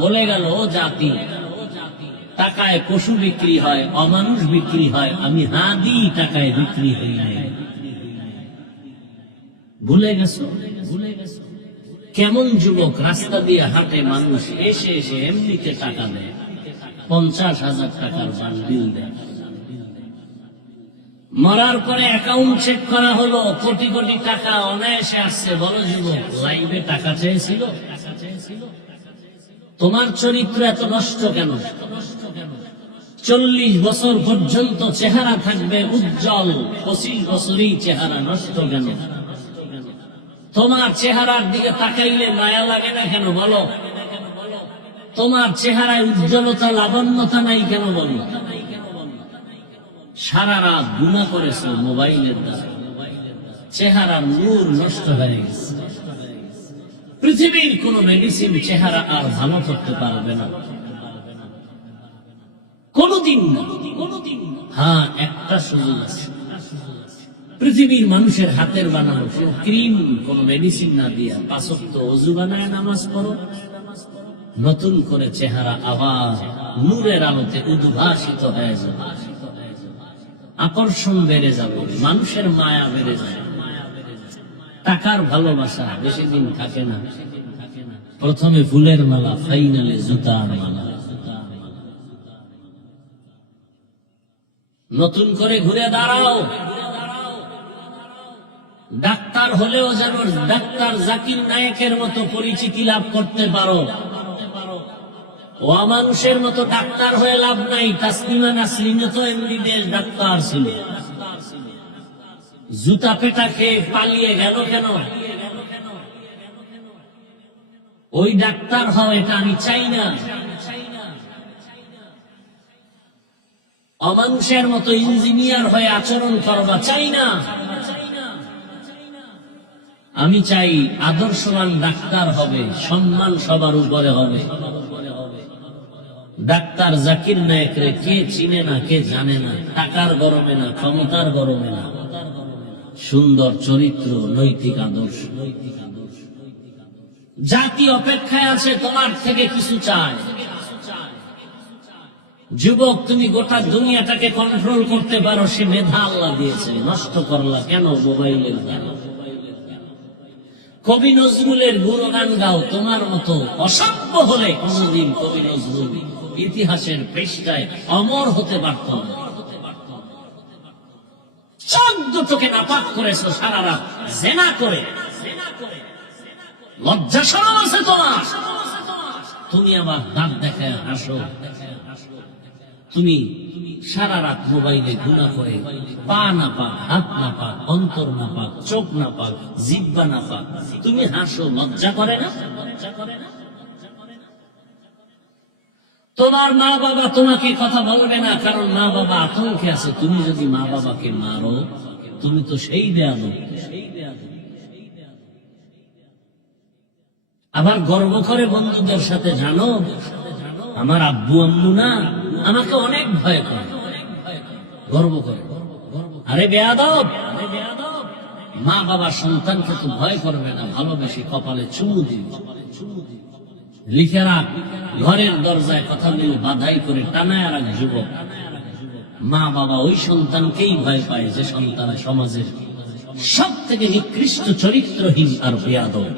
বলে গেল, ও জাতি, টাকায় পশু বিক্রি হয়, অমানুষ বিক্রি হয়, আমি হাদি টাকায় বিক্রি হই নাই। ভুলে গেছো? কেমন যুবক রাস্তা দিয়ে হাঁটে, মানুষ এসে এসে এমনিতে টাকা দেয়, 50,000 টাকার বান্ডিল দেয়। মরার পরে অ্যাকাউন্ট চেক করা হলো, কোটি কোটি টাকা অনায়াসে আসছে। বলো যুবক, লাইভে টাকা চেয়েছিল? তোমার চরিত্র এত নষ্ট কেন? 40 বছর পর্যন্ত চেহারা থাকবে উজ্জ্বল, 25 বছরই চেহারা নষ্ট কেন? তোমার চেহারার দিকে তাকাইলে মায়া লাগে না কেন? বলো, তোমার চেহারায় উজ্জ্বলতা, লাবণ্যতা নাই কেন? বলো, সারা রাত গুনাহ করেছো মোবাইলের দ্বারা, চেহারার নূর নষ্ট হয়ে গেছে। পৃথিবীর কোন মেডিসিন চেহারা আর ভালো করতে পারবে না, কোনদিন না। হ্যাঁ, একটা সুযোগ আছে, পৃথিবীর মানুষের হাতের বানানো ক্রিম, কোন মেডিসিন না দিয়া 5 ওয়াক্ত ওযু বানায় নামাজ পড়ো, নতুন করে চেহারা আবার নূরের আলোতে উদ্ভাসিত হয়ে যাবে, আকর্ষণ বেড়ে যাবে, মানুষের মায়া বেড়ে যাবে। টাকার ভালোবাসা বেশি দিন থাকে না। প্রথমে ফুলের মালা, ফাইনালে জুতার মালা। নতুন করে ঘুরে দাঁড়াও। ডাক্তার হলেও যেন ডাক্তার জাকির নায়েকের মতো পরিচিতি লাভ করতে পারো। ও মানুষের মতো ডাক্তার হয়ে লাভ নাই। তাসলিমা নাসরিন তো এমবিবিএস ডাক্তার ছিল, জুতা পেটা খেয়ে পালিয়ে গেল কেন? ওই ডাক্তার হও, এটা আমি চাই না। অমানুষের মতো ইঞ্জিনিয়ার হয়ে আচরণ করবা চাই না। আমি চাই আদর্শবান ডাক্তার হবে, সম্মান সবার উপরে হবে। ডাক্তার জাকির নায়েকরে কে চিনে না, কে জানে না, টাকার গরমে না, ক্ষমতার গরমে না, সুন্দর চরিত্র, নৈতিক আদর্শ। জাতি অপেক্ষায় আছে, তোমার থেকে কিছু চায়। যুবক, তুমি গোটা দুনিয়াটাকে কন্ট্রোল করতে পারো, সে মেধা আল্লাহ দিয়েছে, নষ্ট করলা কেন মোবাইলের দ্বারা? কবি নজরুলের গুণগান গাও। তোমার মতো অসভ্য হলে কোনদিন কবি নজরুল ইতিহাসের পৃষ্ঠায় অমর হতে পারত না। 14 টোকে নাপাক করেছো সারা রাত জেনা করে। লজ্জা শরম আছে তোমার? তুমি আবার দাঁত দেখায় হাসো। তুমি সারা রাত মোবাইলে গুনাহ করে, পা না পাক, হাত না পাক, অন্তর না পাক, চোখ না পাক, জিহ্বা না পাক, তুমি হাসো। লজ্জা করে না? তোমার মা বাবা তোমাকে কথা বলবে না, কারণ মা বাবা আতঙ্কে আছে। তুমি যদি মা বাবাকে মারো, তুমি তো সেই বেয়াদব। আবার গর্ব করে বন্ধুদের সাথে, জানো আমার আব্বু আম্মু না আমাকে অনেক ভয় করে, গর্ব করে। আরে বেয়াদব, মা বাবা সন্তানকে তো ভয় করবে না, ভালোবেসে কপালে চুমু দিবে। লিখে রাখ, ঘরের দরজায় কথাগুলো বাধাই করে টানায় রাখ যুবক। মা বাবা ওই সন্তানকেই ভয় পায় যে সন্তান সমাজের সব থেকে নিকৃষ্ট চরিত্রহীন আর বেয়াদব।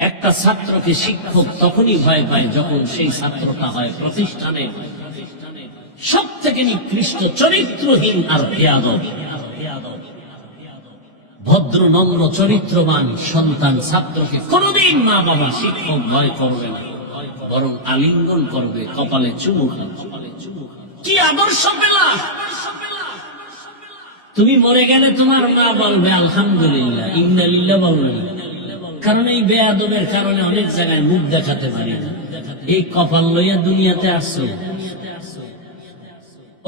একটা ছাত্রকে শিক্ষক তখনই ভয় পায় যখন সেই ছাত্রটা হয় প্রতিষ্ঠানে সব থেকে নিকৃষ্ট চরিত্রহীন আর বেয়াদব। ভদ্র নম্র চরিত্রবান সন্তান ছাত্রকে কোনদিন মা বাবা শিক্ষক ভয় করবে না, বরং আলিঙ্গন করবে, কপালে চুমু খাবে। কি আদর্শ পেলা! তুমি মরে গেলে তোমার মা বলবে আলহামদুলিল্লাহ, ইন্না লিল্লাহ বলবে না। কারণ এই বেয়াদবের কারণে অনেক জায়গায় মুখ দেখাতে পারি না। এই কপাল লইয়া দুনিয়াতে আসছো।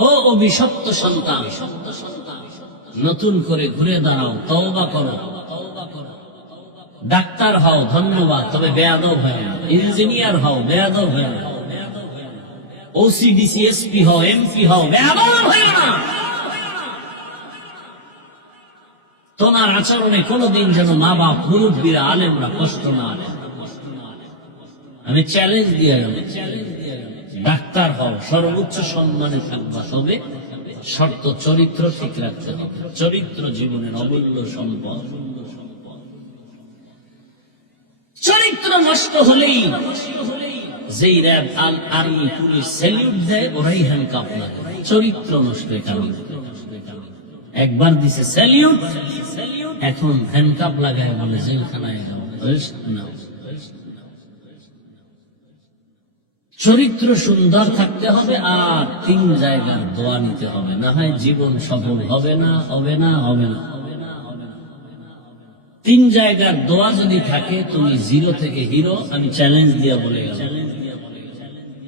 ও অভিশপ্ত সন্তান, নতুন করে ঘুরে দাঁড়াও, তওবা করো। ডাক্তার হও, ধন্যবাদ, তবে বেয়াদব হয় না। ইঞ্জিনিয়ার হও, বেয়াদব হয় না। ওসিডিসি এসপি হও, এমপি হও, বেয়াদব হয় না। তোমার আচরণে কোনদিন যেন মা বাপ, মুরব্বীরা, আলেমরা কষ্ট না দেন। আমি চ্যালেঞ্জ দিয়ে গেল, ডাক্তার হও, সর্বোচ্চ সম্মানে থাকবা, তবে শর্ত চরিত্র ঠিক রাখতে হবে। চরিত্র জীবনের অমূল্য সম্পদ। চরিত্র নষ্ট হলেই যেই র্যাব, আর্মি, পুলিশ স্যালিউট দেয়, ওরাই হ্যান্ডকাপ লাগে। চরিত্র নষ্টের কারণে একবার দিছে স্যালিউট, এখন হ্যান্ডকাপ লাগায় বলে জেলখানায় যাও। চরিত্র সুন্দর থাকতে হবে, আর 3 জায়গার দোয়া নিতে হবে, না হয় জীবন সফল হবে না, হবে না, হবে না। 3 জায়গার দোয়া যদি থাকে, তুমি 0 থেকে হিরো। আমি চ্যালেঞ্জ দিয়ে বলে গেলাম।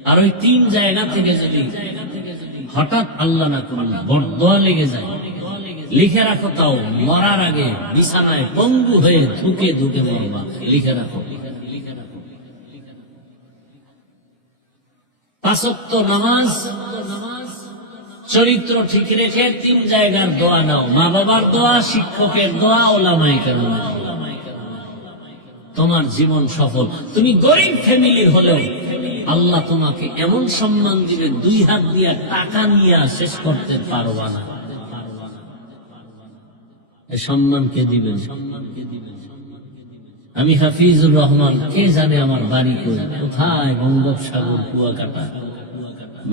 আর ওই 3 জায়গা থেকে যদি হঠাৎ আল্লাহ না করুন বড় দোয়া লেগে যায়, লিখে রাখো। তাও মরার আগে বিছানায় পঙ্গু হয়ে ধুকে ধুকে মরবা, লিখে রাখো। 5 ওয়াক্ত নামাজ, চরিত্র ঠিক রেখে 3 জায়গার দোয়া নাও। মা বাবার দোয়া, শিক্ষকের দোয়া, ওলামায়ে কেরামের দোয়া। তোমার জীবন সফল। তুমি গরিব ফ্যামিলির হলেও আল্লাহ তোমাকে এমন সম্মান দিবে, 2 হাত দিয়া টাকা নিয়ে শেষ করতে পারবা না। এই সম্মান কে দিবেন? আমি হাফিজুর রহমান, কে জানে আমার বাড়ি কোথায়? বঙ্গোপসাগর, কুয়াকাটা,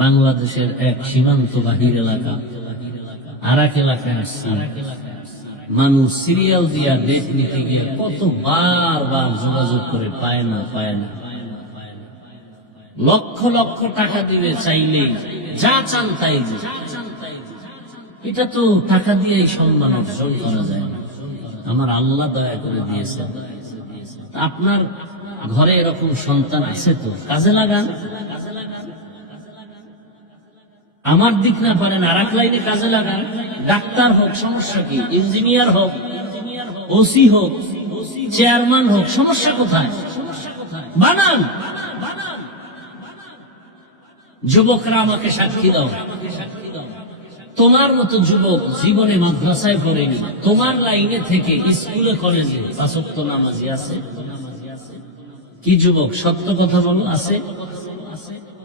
বাংলাদেশের এক সীমান্ত বাহির এলাকা। আর এক এলাকায় আসছি, মানুষ সিরিয়াল দিয়া ডেট নিতে গিয়ে কত বার যোগাযোগ করে পায় না। লক্ষ লক্ষ টাকা দিবে চাইলেই, যা চান তাই। এটা তো টাকা দিয়ে সম্মান অর্জন করা যায় না। আমার আল্লাহ দয়া করে দিয়েছে। আপনার ঘরে এরকম সন্তান আছে তো কাজে লাগান। আমার দিক না পারেন, আর এক লাইনে কাজে লাগান। ডাক্তার হোক, সমস্যা কি? ইঞ্জিনিয়ার হোক, ওসি হোক, চেয়ারম্যান হোক, সমস্যা কোথায়? বানান। যুবকরা আমাকে সাক্ষী দাও, তোমার মতো যুবক জীবনে মাদ্রাসায় পড়েনি, তোমার লাইনে থেকে স্কুলে কলেজে 5 ওয়াক্ত নামাজি আছে? কি যুবক, সত্য কথা বলো, আছে?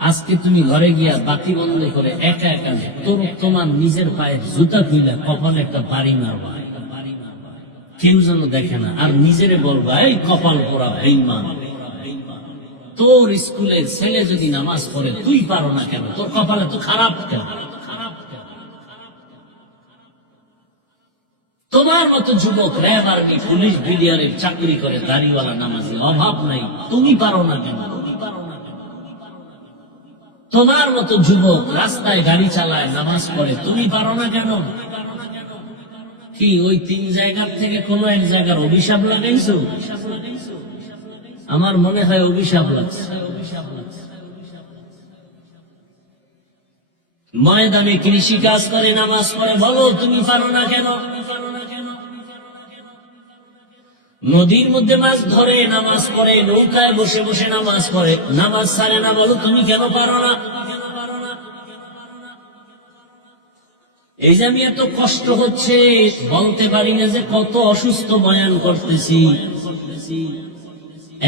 আজকে তুমি ঘরে গিয়া বাতি বন্ধ করে একা একা তোমার নিজের পায়ে জুতা খুইলা কপালে একটা বাড়ি মারবা, কেউ যেন দেখে না, আর নিজেরে বলবা এই কপাল পোড়া বেঈমান। তোর স্কুলের ছেলে যদি নামাজ পড়ে, তুই পারো না কেন? তোর কপালে তো খারাপ কেন? তোমার মতো যুবক র্যাব, আর্মি, পুলিশ, বিডিআরের চাকরি করে, দাড়িওয়ালা নামাজি, অভাব নাই, তুমি পারো না কেন? তোমার মতো যুবক রাস্তায় গাড়ি চালায়, নামাজ পড়ে, তুমি পারো না কেন? কি ওই 3 জায়গার থেকে কোন এক জায়গার অভিশাপ লাগাইছো? আমার মনে হয় অভিশাপ লাগছে। ময়দানে কৃষি কাজ করে, নামাজ পড়ে, বলো তুমি পারো না কেন? নদীর মধ্যে মাছ ধরে, নামাজ পড়ে, নৌকায় বসে বসে নামাজ পড়ে, নামাজ ছাড়ে না, বলো তুমি কেন পারো না? এই যে আমি এত কষ্ট হচ্ছে, বলতে পারি না যে কত অসুস্থ বয়ান করতেছি।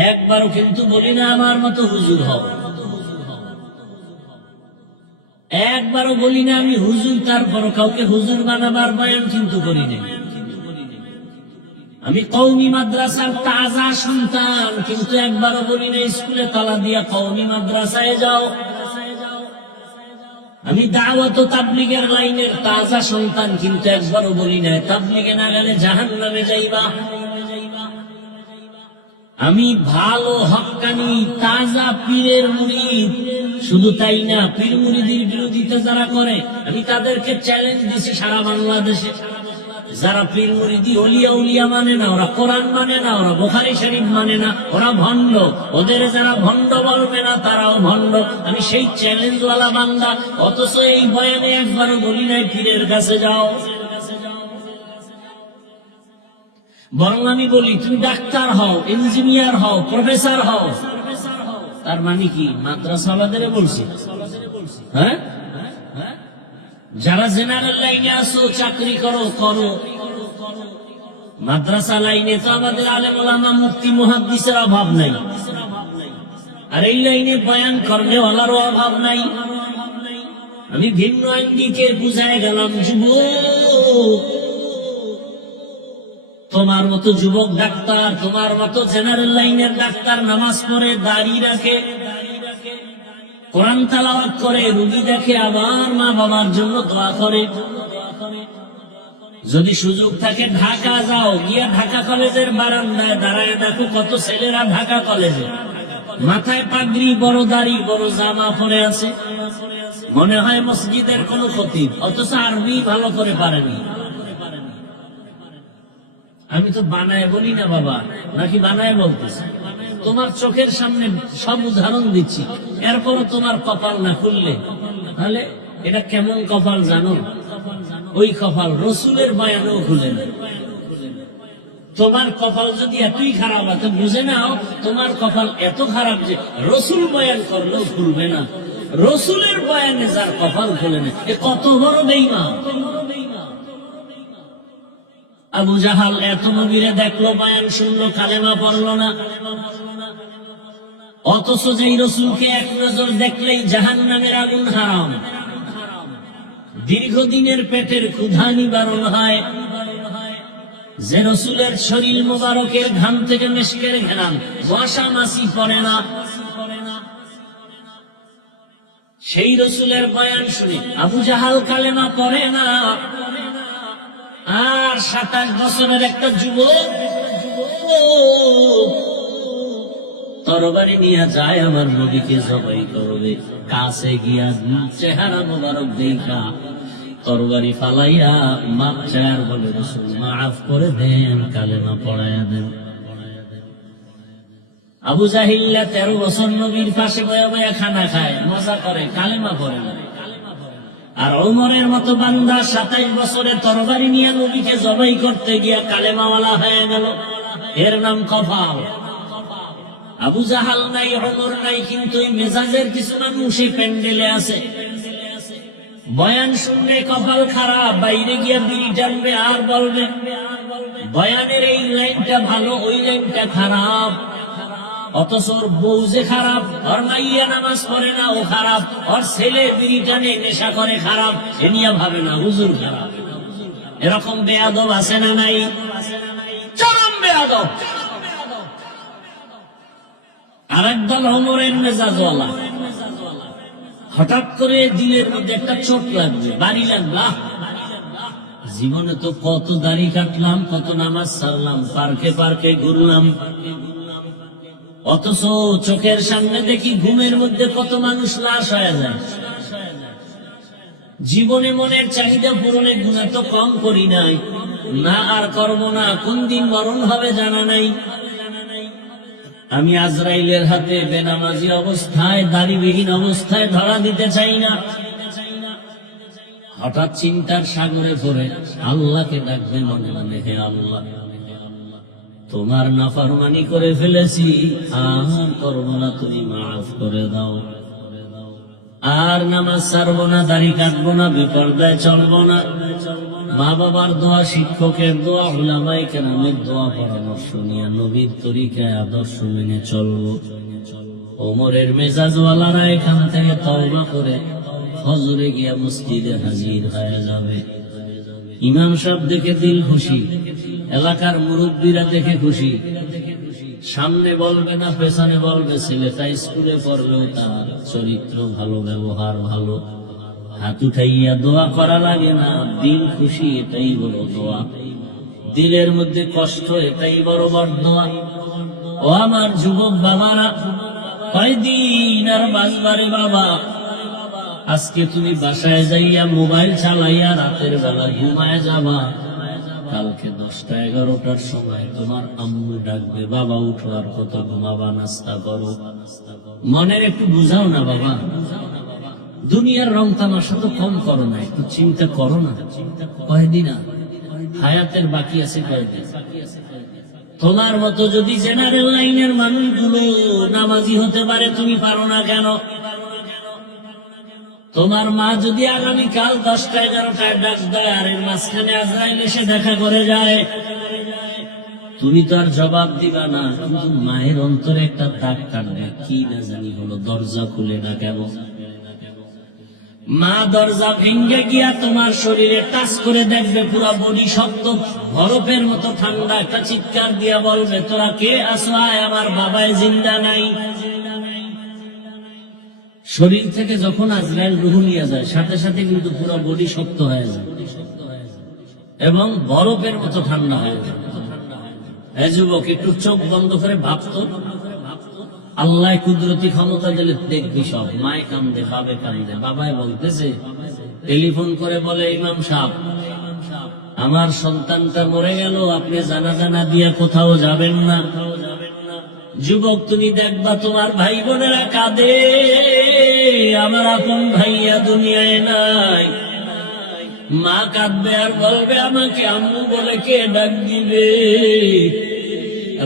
একবারও কিন্তু বলি না আমার মতো হুজুর হও, একবারও বলি না আমি হুজুর, তারপরও কাউকে হুজুর বানাবার বয়ান কিন্তু করি না। আমি কওমি মাদ্রাসার তাজা সন্তান, কিন্তু একবারও বলি না স্কুলে তালা দিয়া কওমি মাদ্রাসায় যাও। আমি দাওয়াত ও তাবলীগের লাইনের তাজা সন্তান, কিন্তু একবারও বলি না তাবলীগে না গেলে জাহান্নামে যাইবা। আমি ভালো হক্কানি তাজা পীরের মুরিদ, শুধু তাই না, পীর মুরিদের বিরোধিতা যারা করে আমি তাদেরকে চ্যালেঞ্জ দিছি সারা বাংলাদেশে। যারা পীর মুরিদি ওলিয়া উলিয়া মানে না, ওরা কোরআন মানে না, ওরা বুখারী শরীফ মানে না, ওরা ভণ্ড। ওদের যারা ভণ্ড বলবে না তারাও ভণ্ড। আমি সেই চ্যালেঞ্জওয়ালা বান্দা, অথচ এই বয়ানে একবারও বলি নাই পীরের কাছে যাও। বরং আমি বলি তুমি ডাক্তার হও, ইঞ্জিনিয়ার হও, প্রফেসর হও। তার মানে কি মাদ্রাসাওয়ালাদের বলছি? হ্যাঁ, যারা জেনারেল লাইনে আসো চাকরি করো করো, মাদ্রাসা লাইনে তো আমাদের আলেম ওলামা মুফতি মুহাদ্দিসের অভাব নাই, আর এই লাইনে বয়ান করলে ওলারও অভাব নাই। আমি ভিন্ন আঙ্গিকে বুঝায় গেলাম, যুবক তোমার মতো যুবক ডাক্তার, তোমার মতো জেনারেল লাইনের ডাক্তার নামাজ পড়ে, দাড়ি রাখে, কোরআন তেলাওয়াত করে, রোগী দেখে, আবার মা বাবার জন্য দোয়া করে। যদি সুযোগ থাকে ঢাকা যাও, গিয়া ঢাকা কলেজের বারান্দায় দাঁড়ায় দেখো কত ছেলেরা ঢাকা কলেজে মাথায় পাগড়ি, বড় দাড়ি, বড় জামা পরে আছে, মনে হয় মসজিদের কোন খতিব, অথচ আরবি ভালো করে পারেনি। আমি তো বানায় বলি না বাবা, নাকি বানায় বলতেছি? তোমার চোখের সামনে সব উদাহরণ দিচ্ছি, এরপরও তোমার কপাল না খুললে, তাহলে এটা কেমন কপাল জানো? ওই কপাল রসুলের বয়ানেও খুলে না। তোমার কপাল যদি এতই খারাপ আছে, বুঝে নাও তোমার কপাল এত খারাপ যে রসুল বয়ান করলেও খুলবে না। রসুলের বয়ানে যার কপাল খুলে না, এ কত বড় বেঈমান। আবু জাহাল এত নবীরে দেখলো, বয়ান শুনলো, কালেমা পড়লো না, অথচ যেই রসুলকে এক নজর দেখলেই জাহান্নামের আগুন হারাম, দীর্ঘদিনের পেটের ক্ষুধা নিবারণ হয়, যে রসুলের শরীর মোবারকের ঘাম থেকে মেশকের ঘেরান, মশা মাছি পড়ে না, সেই রসুলের বয়ান শুনে আবু জাহাল কালেমা পড়ে না। আর 27 বছরের একটা যুবক তরবারি নিয়ে যায় আমার নবীকে জবাই করবে, কাছে গিয়া চেহারা মোবারক দেখা তরবারি ফালাইয়া মাপ চায়, বলে রসুল মাফ করে দেন, কালেমা পড়াইয়া দেন। আবু জাহিল্লা 13 বছর নবীর পাশে বয়া বয়া খানা খায়, মজা করে, কালেমা পড়ে না। আর ওমরের মতো বান্দা 27 বছরে তরবারি নিয়ে নবীকে জবাই করতে গিয়া কালেমাওয়ালা হয়ে গেল, এর নাম কপাল। আবু জাহাল নাই, ওমর নাই, কিন্তু এই মেজাজের কিছু মানুষ এই প্যান্ডেলে আছে, বয়ান শুনলে কপাল খারাপ, বাইরে গিয়া বিড়ি টানবে আর বলবে বয়ানের এই লাইনটা ভালো, ওই লাইনটা খারাপ, অথচ ওর বউ যে খারাপ, ওর মাইয়া নামাজ পড়ে না ও খারাপ, ওর ছেলে বিড়ি টানে নেশা করে খারাপ, এ নিয়ে ভাবে না হুজুর খারাপ। এরকম বেয়াদব আছে না নাই? চরম বেয়াদব। আরেক দল ওমরের মেজাজওয়ালা, হঠাৎ করে দিলের মধ্যে একটা চোট লাগবে, বাড়ি লাগবে, জীবনে তো কত দাড়ি কাটলাম, কত নামাজ ছাড়লাম, পার্কে পার্কে ঘুরলাম, অথচ চোখের সামনে দেখি ঘুমের মধ্যে কত মানুষ লাশ হয়ে যায়। জীবনে মনের চাহিদা পূরণের গুণা তো কম করি নাই, না আর করব না, কোন দিন মরণ হবে জানা নাই। আমি আজরাইলের হাতে বেনামাজি অবস্থায়, দাড়িবিহীন অবস্থায় ধরা দিতে চাই না। হঠাৎ চিন্তার সাগরে পড়ে আল্লাহকে ডাকবে মনে মনে, হে আল্লাহ, তোমার নাফরমানি করে ফেলেছি, আর করব না, তুমি মাফ করে দাও। আর নামাজ ছাড়বো না, দাড়ি কাটবো না, বিপর্দায় চলবো না, মা বাবার দোয়া, শিক্ষকের দোয়া, উলামায়ে কেরামের দোয়া, পরামর্শ নিয়ে নবীর তরিকায় আদর্শ মেনে চলবো। ওমরের মেজাজওয়ালারা এখান থেকে তওবা করে ফজরে গিয়া মসজিদে হাজির হয়ে যাবে। ইমাম সাহেব দেখে দিল খুশি, এলাকার মুরব্বীরা দেখে খুশি, সামনে বলবে না পেছনে বলবে ছেলেটা স্কুলে পড়লেও তার চরিত্র ভালো, ব্যবহার ভালো, হাত উঠাইয়া দোয়া করা লাগে না, দিল খুশি এটাই বড় দোয়া, দিলের মধ্যে কষ্ট এটাই বড় বড় দোয়া। ও আমার যুবক বাবারা, কয়দিন আর বাঁচবারে বাবা? আজকে তুমি বাসায় যাইয়া মোবাইল চালাইয়া রাতের বেলা ঘুমায় যাবা, কালকে 10টা-11টার সময় তোমার আম্মু ডাকবে, বাবা উঠো, আর কত ঘুমাবা, নাস্তা করো। মনের একটু বুঝাও না বাবা, দুনিয়ার রং তামাশা তো কম করো না, একটু চিন্তা করো না। কয়দিন হায়াতের বাকি আছে, কয়দিন? তোমার মতো যদি জেনারেল লাইনের মানুষগুলো নামাজি হতে পারে, তুমি পারো না কেন? তোমার মা যদি আগামীকাল 10টা-11টায় ডাক দেয়, আর এর মাঝখানে আজরাইল এসে দেখা করে যায়, তুমি তো আর জবাব দিবা না, কিন্তু মায়ের অন্তরে একটা দাগ কাটবে, কি না জানি হলো, দরজা খুলে না কেন? মা দরজা ভেঙে গিয়া তোমার শরীরে টাচ করে দেখবে, পুরো বডি শক্ত বরফের মতো ঠান্ডা, একটা চিৎকার দিয়া বলবে, তোরা কে আসো, আয়, আমার বাবাই জিন্দা নাই। শরীর থেকে যখন আজরাইল রূহ নিয়ে যায়, সাথে সাথে কিন্তু পুরো বডি শক্ত হয়ে যায় এবং বরফের মতো ঠান্ডা হয়ে যায়। এই যুবক, একটু চোখ বন্ধ করে ভাবতো, আল্লাহ কুদরতি ক্ষমতা দিলে দেখবি সব। মায় কান্দে, বাবে কান্দে, বাবায় বলতেছে, টেলিফোন করে বলে, ইমাম সাহেব, আমার সন্তানটা মরে গেল, আপনি জানাজা না দিয়া কোথাও যাবেন না। যুবক, তুমি দেখবা তোমার ভাই বোনেরা কাঁদে, আমার আপন ভাইয়া দুনিয়ায় নাই। মা কাঁদবে আর বলবে, আমাকে আম্মু বলে কে ডাক দিবে?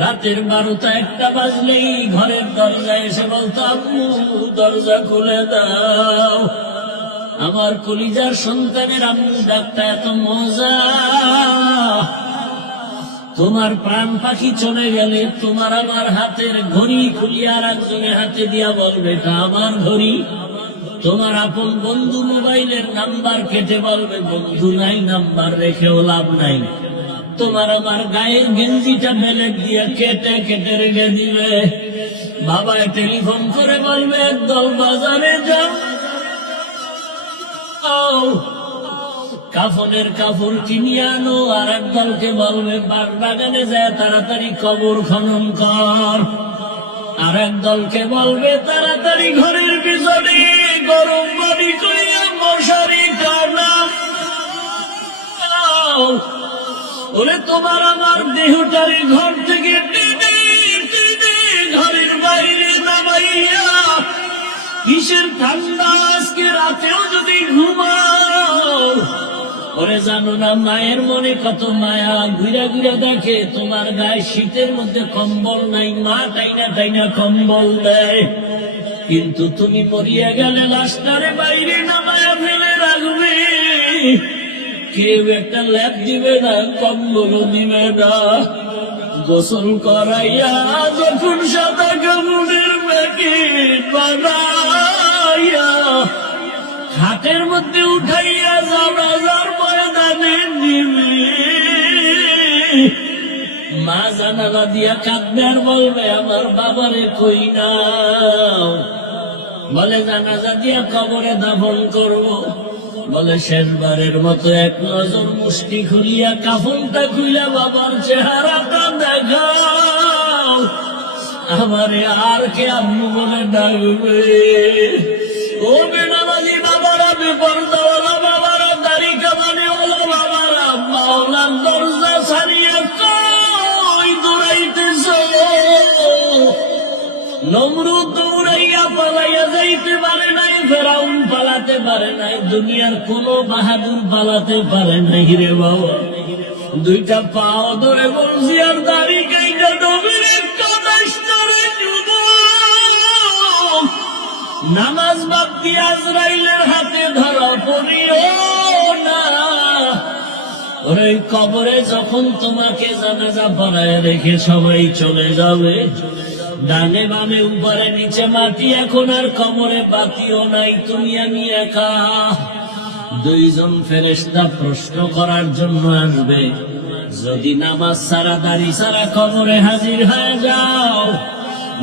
রাতের 12টা-1টা বাজলেই ঘরের দরজায় এসে বলতো, আম্মু দরজা খুলে দাও। আমার কলিজার সন্তানের আম্মু ডাকটা এত মজা। তোমার প্রাণ পাখি চলে গেলে তোমার আমার হাতের ঘড়ি খুলিয়া আর একজনের হাতে দিয়া বলবে, এটা আমার ঘড়ি। তোমার আপন বন্ধু মোবাইলের নাম্বার কেটে বলবে, বন্ধু নাই, নাম্বার রেখেও লাভ নাই। তোমার আমার গায়ের গেঞ্জিটা বেলেট দিয়ে কেটে কেটে রেখে দিবে। বাবায় টেলিফোন করে বলবে, একদল বাজারে যাও, কাফনের কাপড় কিনে আনো। আর একদলকে বলবে, বাগানে যায় তাড়াতাড়ি কবর খনন কর। আর একদলকে বলবে, তাড়াতাড়ি ঘরের পিছনে গরম পানি করিয়া মশারি টানা। ওরে তোমার আমার দেহটারে ঘর থেকে টেনে টেনে ঘরের বাইরে নামাইয়া, কিসের ঠান্ডা আজকে রাতেও যদি ঘুমাও। ওরে জানো না মায়ের মনে কত মায়া, ঘুরা ঘুরা দেখে তোমার গায়ে শীতের মধ্যে কম্বল নাই, মা টাইনা টাইনা কম্বল দেয়। কিন্তু তুমি মরিয়া গেলে লাশটারে বাইরে নামায়া ফেলে রাখবে, কেউ একটা ল্যাপ দিবে না, কম্বলও দিবে না। গোসল করাইয়া যখন সাদা কাপড়ের প্যাকেট বানাইয়া হাতের মধ্যে উঠাইয়া জানাজার ময়দানে নিবে, মা জানালা দিয়া কাঁদবে আর বলবে, আমার বাবারে কই নাও? বলে, জানাজা দিয়া কবরে দাফন করব। বলে, শেষবারের মতো এক নজর মুষ্টি খুলিয়া কাফনটা খুইলা বাবার চেহারাটা দেখাও, আমারে আর কে আম্মু বলে ডাকবে? ও বেনামাজি বাবারা, বেপরদাওয়ালা বাবারা, দাড়ি কামানিওয়ালা বাবারা, মাওলার দরজা ছাড়িয়া কই দৌড়াইতেছ? নমরুদ দৌড়াইয়া পালাইয়া যাইতে পারে নাই, ফেরাউন পালাতে পারে নাই, দুনিয়ার কোন বাহাদুর পালাতে পারে নাই রে বাবা। দুইটা পাও ধরে বলছি আর দাড়ি কাইটা নবীর একটা দাস্তরে যুবক, নামাজ বাদ দিয়ে আজরাইলের হাতে ধরা পড়িও না। ওরে কবরে যখন তোমাকে জানাজা পড়ায় রেখে সবাই চলে যাবে, ডানে বামে উপরে নিচে মাটি, এখন আর কবরে বাতিও নাই, তুমি আমি একা। দুইজন ফেরেশতা প্রশ্ন করার জন্য আসবে, যদি নামাজ ছাড়া দাড়ি ছাড়া কবরে হাজির হয়ে যাও,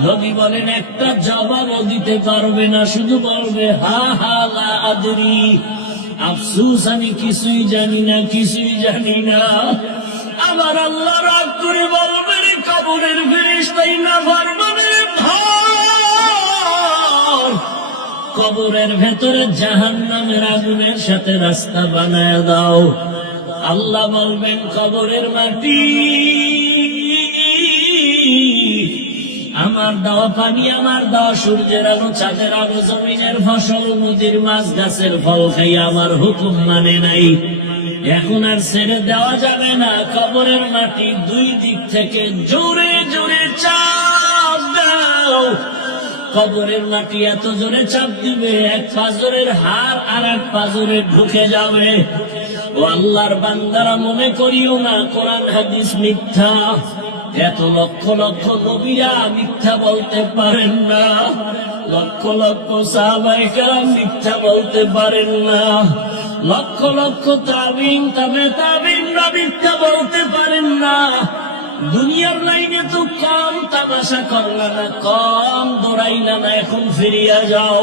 নবী বলেন একটা জবাবও দিতে পারবে না, শুধু বলবে হা হা লা আদরি। আফসোস আমি কিছুই জানি না, কিছুই জানি না। আমার আল্লাহ রাগ করে বলবে, রে কবরের ফেরেশতাই না ফরমানের ধর, কবরের ভেতরে জাহান্নামের আগুনের সাথে রাস্তা বানায় দাও। আল্লাহ বলবেন, কবরের মাটি আমার দেওয়া পানি, আমার দেওয়া সূর্যের আলো, চাঁদের আলো, জমিনের ফসল, নদীর মাছ, গাছের ফল খাইয়া আমার হুকুম মানে নাই। এখন আর ছেড়ে দেওয়া যাবে না। কবরের মাটি দুই দিক থেকে জোরে জোরে চাপ দাও। কবরের মাটি এত জোরে চাপ দিবে, এক পাজরের হাড় আর এক পাজরে ঢুকে যাবে। ও আল্লাহর বান্দারা, মনে করিও না কোরআন হাদিস মিথ্যা। এত লক্ষ লক্ষ নবীরা মিথ্যা বলতে পারেন না, লক্ষ লক্ষ সাহাবায়ে কেরাম মিথ্যা বলতে পারেন না, লক্ষ লক্ষ তাবিঈন তাবেঈনরা মিথ্যা বলতে পারেন না। দুনিয়ার লাইনে তো কম তামাশা করলা না, কম দৌড়াইলা না, এখন ফিরিয়া যাও।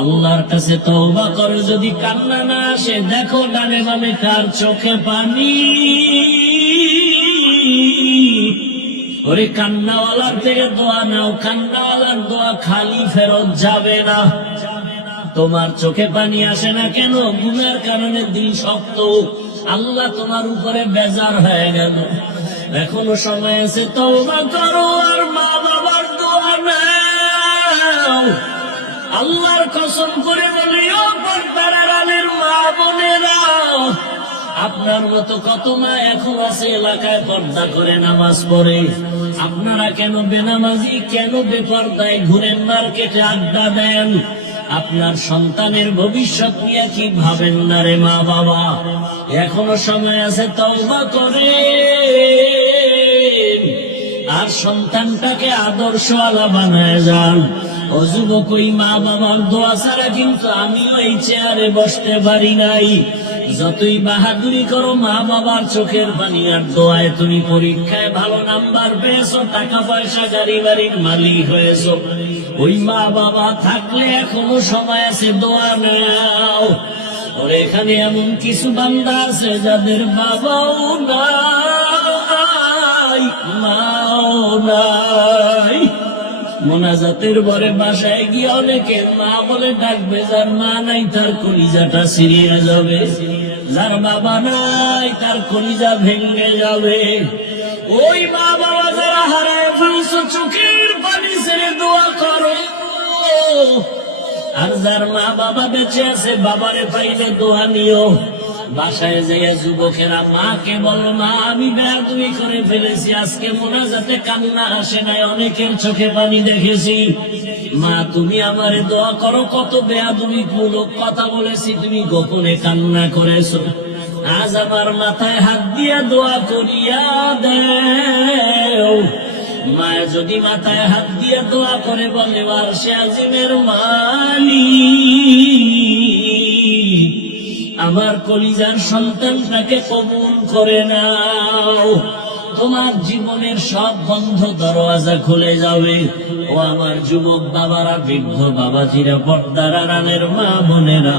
আল্লাহর কাছে তওবা করো। যদি কান্না না আসে, দেখো ডানে বামে কার চোখে পানি। ওরে কান্নাওয়ালার থেকে দোয়া নাও, কান্নাওয়ালার দোয়া খালি ফেরত যাবে না। তোমার চোখে পানি আসে না কেন? গুনার কারণে দিল শক্ত, আল্লাহ তোমার উপরে বেজার হয়ে গেল। এখনো সময় আছে, তওবা করো আর মা বাবার দোয়া নাও। আল্লাহর কসম করে বলি, ও পর্দার আড়ালের মা বোনেরা, আপনার মতো কত মা এখন আছে এলাকায় পর্দা করে নামাজ পড়ে। আপনারা কেন বেনামাজি, কেন বেপর্দায় ঘুরেন, মার্কেটে আড্ডা দেন? আপনার সন্তানের ভবিষ্যৎ নিয়ে কি ভাবেন না রে মা বাবা? এখনো সময় আছে, তওবা করে আর সন্তানটাকে আদর্শওয়ালা বানায় যান। ও যুবক, ওই মা বাবার দোয়া ছাড়া কিন্তু আমিও এই চেয়ারে বসতে পারি নাই। যতই বাহাদুরি করো, মা বাবার চোখের পানি আর দোয়ায় তুমি পরীক্ষায় ভালো নাম্বার পেয়েছো, টাকা পয়সা গাড়ি বাড়ির মালিক হয়েছো। ওই মা বাবা থাকলে এখনো সময় আছে, দোয়া নাও। ওর এখানে এমন কিছু বান্দা আছে যাদের বাবাও নাই, মাও নাই। মোনাজাতের পরে বাসায় গিয়ে অনেকে মা বলে ডাকবে, যার মা নাই তার কলিজাটা ছিঁড়িয়ে যাবে, যার বাবা নাই তার কলিজা ভেঙে যাবে। ওই মা বাবা যারা হারায় ফেলছো, চোখের পানি ছেড়ে দোয়া করো। আর যার মা বাবা বেঁচে আছে, বাবারে পাইলে দোয়া নিও। বাসায় যাইয়া যুবকেরা মাকে বলো, মা আমি বেয়াদবি করে ফেলেছি, আজকে মোনাজাতে কান্না আসে নাই, অনেকের চোখে পানি দেখেছি। মা তুমি আমারে দোয়া করো, কত বেয়াদবি মূলক কথা বলেছি, তুমি গোপনে কান্না করেছো। আজ আমার মাথায় হাত দিয়া দোয়া করিয়া দেও। মায়া যদি মাথায় হাত দিয়া দোয়া করে বলে, আরশে আজিমের মালিক, আমার কলিজার সন্তানটাকে কবুল করে নাও। তোমার জীবনের সব বন্ধ দরওয়াজা খুলে যাবে। ও আমার যুবক বাবারা, বৃদ্ধ বাবাজিরা, পর্দার আড়ালের মা বোনেরা,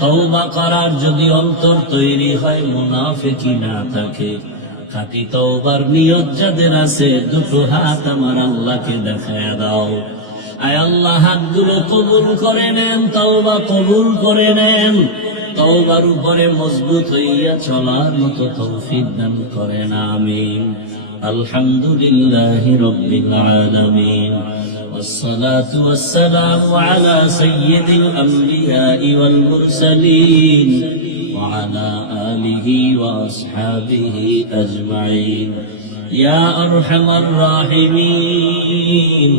তওবা করার যদি অন্তর তৈরি হয়, মুনাফিকি না থাকে, খাঁটি তওবার নিয়ত যাদের আছে, দুটো হাত আমার আল্লাহকে দেখায় দাও। আয় আল্লাহ, হাতগুলো কবুল করে নেন, তওবা কবুল করে নেন। তওবার উপরে মজবুত হইয়া চলার মতো তৌফিক দান করেন, আমিন। আলহামদুলিল্লাহি রাব্বিল আলামিন, ওয়াসসালাতু ওয়াসসালামু আলা সাইয়্যিদিল আমবিয়াই ওয়াল মুরসালিন ওয়া আলা আলিহি ওয়া আসহাবিহি আজমাইন। ইয়া আরহামার রাহিমিন,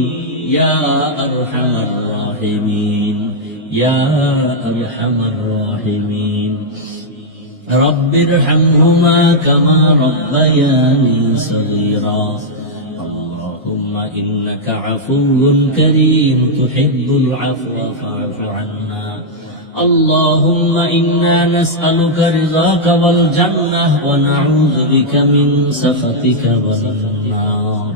ইয়া আরহামার রাহিমিন, ইয়া আরহামার রাহিমিন। رب ارحمهما كما ربياني صغيرا. اللهم إنك عفو كريم تحب العفو فاعف عنا. اللهم إنا نسألك رضاك والجنة ونعوذ بك من سخطك والنار.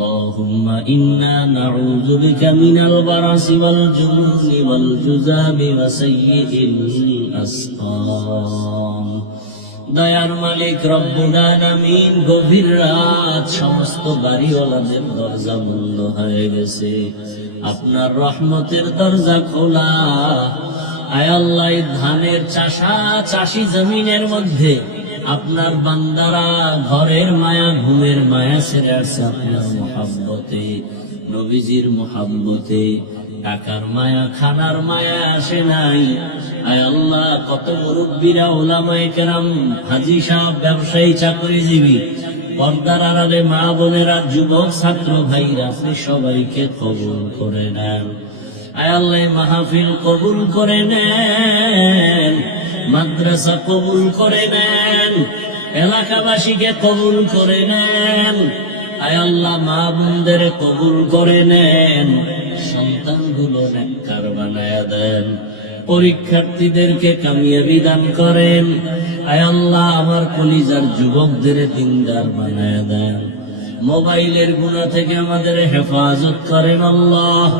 اللهم إنا نعوذ بك من البرص والجنون والجذام وسيء الأسقام দয়ার মালিক রব্বুল আলামিন, গভীর রাত, সমস্ত বাড়িওয়ালাদের দরজা বন্ধ হয়ে গেছে, আপনার রহমতের দরজা খোলা। আয় আল্লাহ, এই ধানের চাষি জমিনের মধ্যে আপনার বান্দারা ঘরের মায়া, ঘুমের মায়া ছেড়ে আসছে আপনার মোহাব্বতে, নবীজির মোহাব্বতে। টাকার মায়া, খানার মায়া আসে নাই। আয় আল্লাহ, কত মুরব্বীরা, ওলামায়ে কেরাম, হাজী সাহেব, ব্যবসায়ী, চাকরিজীবী, পর্দার আড়ালে মা বোনেরা, যুবক ছাত্র ভাইরা, আপনি সবাইকে কবুল করে নেন। আয় আল্লাহ, মাহফিল কবুল করে নেন, মাদ্রাসা কবুল করে নেন, এলাকাবাসীকে কবুল করে নেন। আয় আল্লাহ, মা বোনদের কবুল করে নেন, সন্তানগুলো নেককার বানায়া দেন, পরীক্ষার্থীদেরকে কামিয়াবি দান করেন। আয় আল্লাহ, আমার কলিজার যুবকদের দিনদার বানায়া দেন, মোবাইলের গুনাহ থেকে আমাদের হেফাজত করেন আল্লাহ,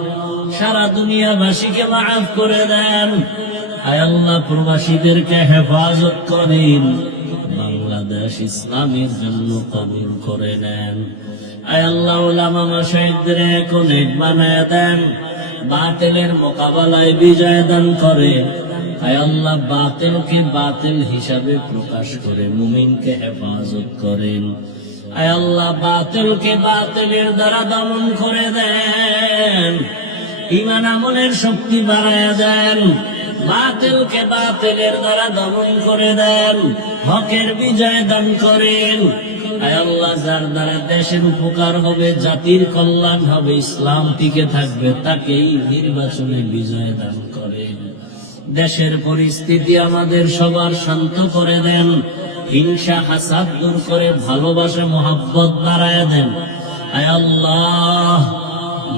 সারা দুনিয়াবাসীকে মাফ করে দেন। আয় আল্লাহ, প্রবাসীদেরকে হেফাজত করেন, বাংলাদেশ ইসলামের জন্য কবুল করে নেন। আয় আল্লাহ, উলামা মাশায়েখদের এখন এক বানায়া দেন, বাতিলের মোকাবেলায় বিজয় দান করেন। আয় আল্লাহ, বাতিলকে বাতিল হিসাবে প্রকাশ করে মুমিনকে হেফাজত করেন। আয় আল্লাহ, বাতিলকে বাতিলের দ্বারা দমন করে দেন, ঈমান আমলের শক্তি বাড়ায়া দেন, বাতিলকে বাতিলের দ্বারা দমন করে দেন, হকের বিজয় দান করেন। আয় আল্লাহ, যার দ্বারা দেশের উপকার হবে, জাতির কল্যাণ হবে, ইসলাম টিকে থাকবে, তাকেই নির্বাচনে বিজয় দান করেন। দেশের পরিস্থিতি আমাদের সবার শান্ত করে দেন, হিংসা হাসাদ দূর করে ভালোবাসা মহব্বত বাড়ায়া দেন। আয় আল্লাহ,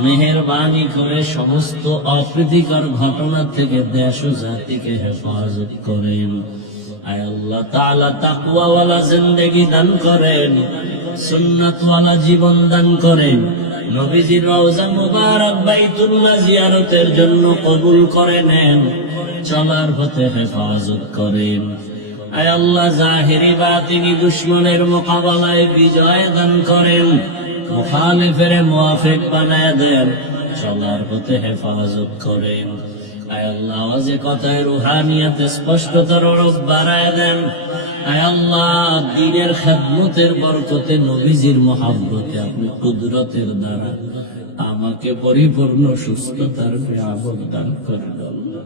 মেহেরবানি করে সমস্ত অপ্রীতিকর ঘটনা থেকে দেশ ও জাতিকে হেফাজত করেন। আয় আল্লাহ তাআলা, তাকওয়াওয়ালা জিন্দেগি দান করেন, সুন্নাতওয়ালা জীবন দান করেন, নবীজির রওজা মুবারক বাইতুল্লাহ জিয়ারতের জন্য কবুল করে নেন, চলার পথে হেফাজত করেন। আয় আল্লাহ, জাহিরি বাতিনি দুশমনের মোকাবেলায় বিজয় দান করেন, মুখালিফের মুওয়াফিক বানায় দেন, চলার পথে হেফাজত করেন। আয় আল্লাহ, আওয়াজে কথায় রুহানিয়াতে স্পষ্টতর রূপ বাড়ায় দেন। আয় আল্লাহ, দ্বীনের খেদমতের বরকতে, নবীজির মুহাব্বতে, আপনি কুদরতের দ্বারা আমাকে পরিপূর্ণ সুস্থতার নিয়ামত দান করেন। আল্লাহ,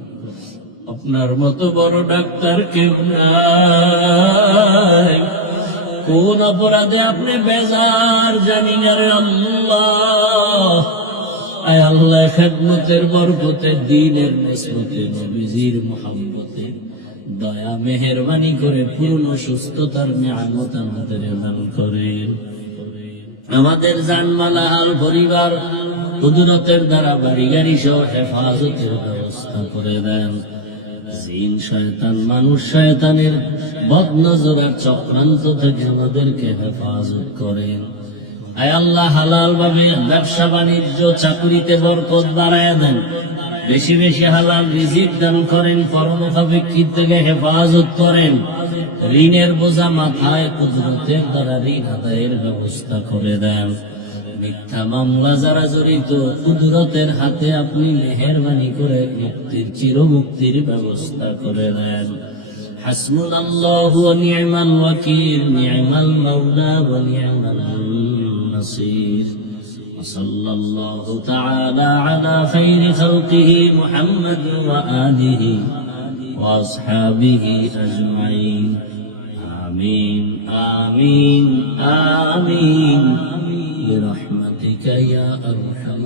আপনার মতো বড় ডাক্তার কেউ নাই, কোন অপরাধে আপনি বেজার জানি না রে আল্লাহ। আয় আল্লাহ, খেদমতের বরকতে, দ্বীনের নিসবতে, নবীজির মুহাব্বতে দয়া মেহেরবানি করে পূর্ণ সুস্থতার নিয়ামত আমাদের দান করেন। আমাদের জানমাল, আল পরিবার কুদরতের দ্বারা বাড়ি গাড়ি সহ হেফাজতের ব্যবস্থা করে দেন। জিন শয়তান, মানুষ শয়তানের বদনজর আর চক্রান্ত থেকে আমাদেরকে হেফাজত করেন। আয় আল্লাহ, হালাল ভাবে ব্যবসা বাণিজ্য, চাকরিতে বরকত বাড়ায়া দেন, বেশি বেশি হালাল রিজিক দান করেন, পরমুখাপেক্ষির থেকে হেফাজত করেন। ঋণের বোঝা মাথায় কুদরতের দ্বারা ঋণ আদায়ের ব্যবস্থা করে দেন। মিথ্যা মামলা যারা জড়িত, কুদরতের হাতে আপনি মেহেরবানি করে মুক্তির, চিরমুক্তির ব্যবস্থা করে দেন। হাসবুনাল্লাহু ওয়া নি'মাল ওয়াকিল, নি'মাল মাওলা ওয়া নি'মাল নাসির। সাল্লাল্লাহু তাআলা আলা খাইরি খালকিহি মুহাম্মদ ওয়া আলিহি ওয়া আসহাবিহি আজমাইন। আমিন আমিন আমিন বিরহমাতিকা ইয়া আরহাম।